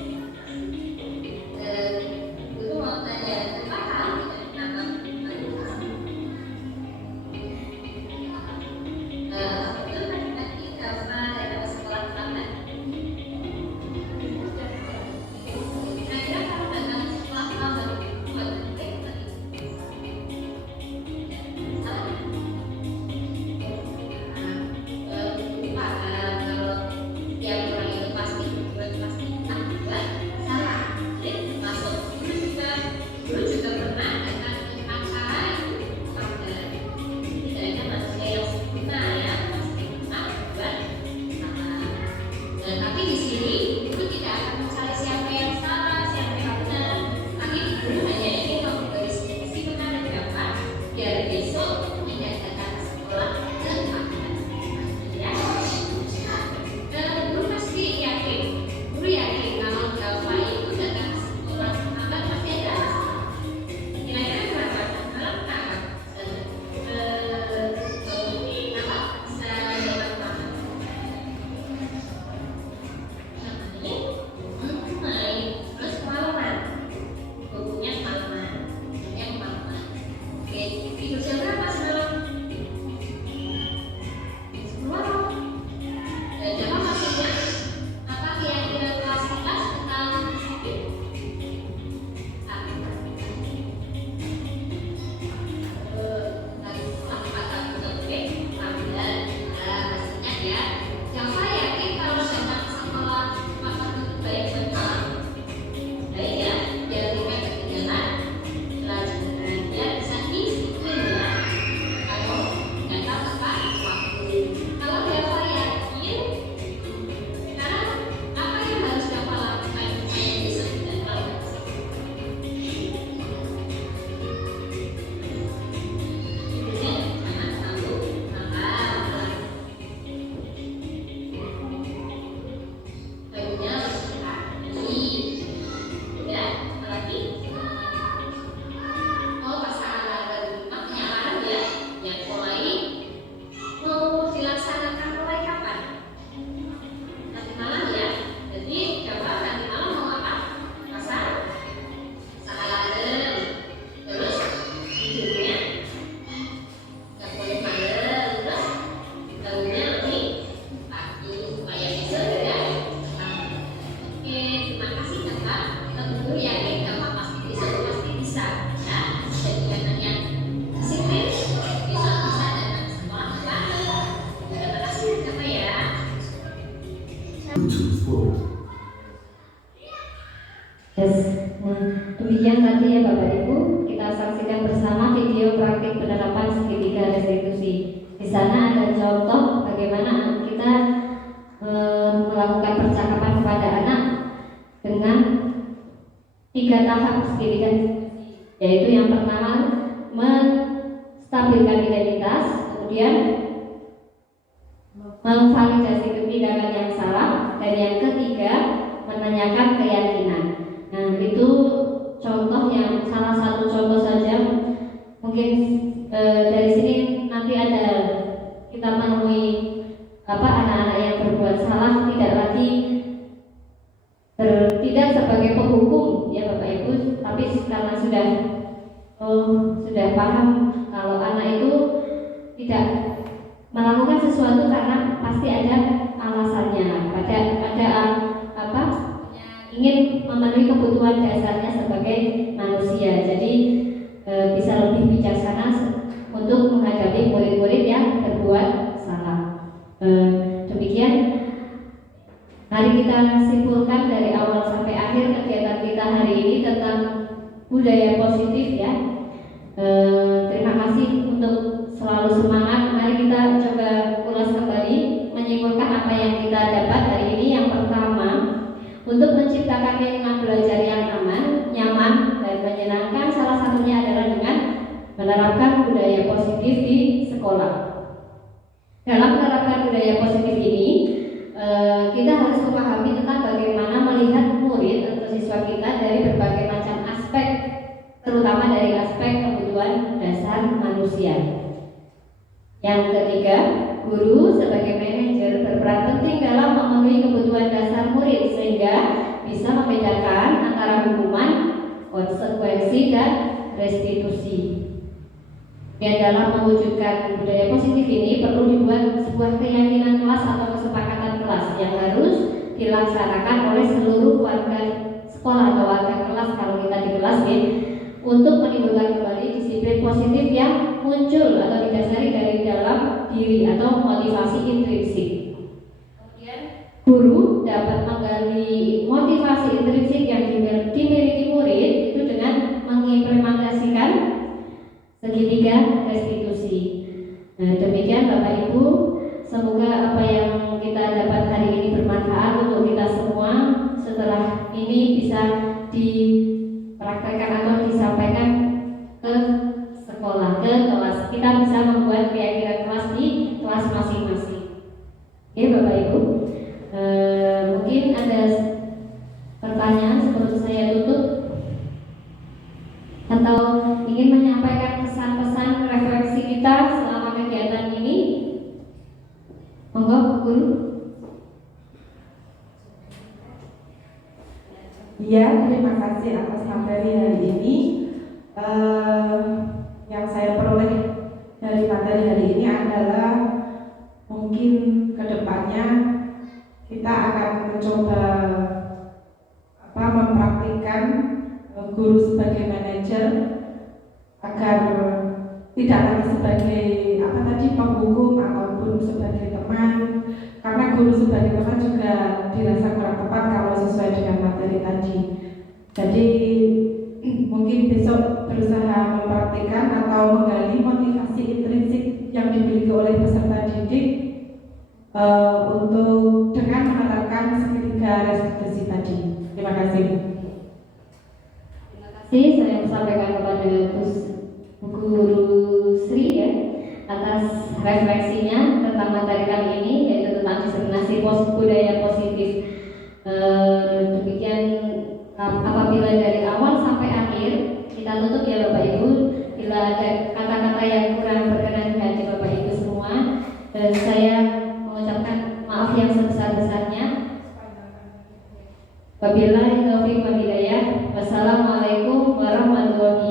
Yes. Nah, demikian tadi ya Bapak Ibu, kita saksikan bersama video praktik penerapan segitiga restitusi. Di sana ada contoh bagaimana kita melakukan percakapan kepada anak dengan 3 tahap segitiga restitusi, yaitu yang pertama menstabilkan identitas, kemudian memvalidasi tindakan yang salah, dan yang ketiga menanyakan keyakinan. Nah, itu contoh yang salah satu contoh saja. Mungkin dari sini nanti ada kita menemui anak-anak yang berbuat salah tidak lagi tidak sebagai penghukum ya Bapak Ibu, tapi karena sudah paham kalau anak itu tidak melakukan sesuatu karena pasti ada alasannya, ada ingin memenuhi kebutuhan dasarnya sebagai manusia. Jadi bisa lebih bijaksana untuk menghadapi murid-murid yang berbuat salah. Demikian, mari kita simpulkan dari awal sampai akhir kegiatan kita hari ini tentang budaya positif ya. Terima kasih untuk selalu semangat. Mari kita coba ulas kembali, menyimpulkan apa yang kita dapat hari ini. Yang pertama, untuk menciptakan lingkungan belajar yang aman, nyaman, dan menyenangkan, salah satunya adalah dengan menerapkan budaya positif di sekolah. Dalam menerapkan budaya positif ini, kita harus memahami tentang bagaimana melihat murid atau siswa kita dari berbagai macam aspek, terutama dari aspek kebutuhan dasar manusia. Yang ketiga, guru sebagai manajer berperan penting dalam memenuhi kebutuhan dasar murid sehingga bisa membedakan antara hukuman, konsekuensi, dan restitusi. Dan dalam mewujudkan budaya positif ini perlu dibuat sebuah keyakinan kelas atau kesepakatan kelas yang harus dilaksanakan oleh seluruh warga sekolah atau warga kelas kalau kita di kelas ya, untuk menimbulkan kembali disiplin positif yang muncul atau didasari dari dalam diri atau motivasi intrinsik. Kemudian guru dapat menggali motivasi intrinsik yang dimiliki murid itu dengan mengimplementasikan segitiga restitusi. Nah, demikian Bapak Ibu, semoga apa yang kita dapat hari ini bermanfaat untuk kita semua. Setelah ini bisa dipraktekkan atau disampaikan ke sekolah, ke kelas. Kita bisa membuat keyakinan kelas di kelas masing-masing. Oke Bapak Ibu, mungkin ada pertanyaan sebelum saya tutup, atau ingin menyampaikan pesan-pesan refleksi kita selama kegiatan ini. Monggo Bu Guru. Ya, terima kasih atas materi hari ini. Yang saya peroleh dari materi hari ini adalah mungkin kedepannya kita akan mencoba mempraktikkan guru sebagai manajer agar tidak lagi sebagai penghukum ataupun sebagai teman, karena guru sebagai teman juga dirasa kurang tepat kalau sesuai dengan materi tadi. Jadi mungkin besok berusaha mempraktikkan atau menggali motivasi intrinsik yang dimiliki oleh peserta didik untuk dengan menerapkan segitiga restitusi tadi. Terima kasih. Saya sampaikan kepada Bu Guru Sri ya, atas refleksinya tentang materi kali ini, yaitu tentang diskriminasi budaya positif. Demikian, apabila dari awal sampai akhir kita tutup ya Bapak Ibu. Bila ada kata-kata yang kurang berkenan di hati Bapak Ibu semua, saya mengucapkan maaf yang sebesar-besarnya. Wabillahi taufiq wal hidayah. Wassalamualaikum warahmatullahi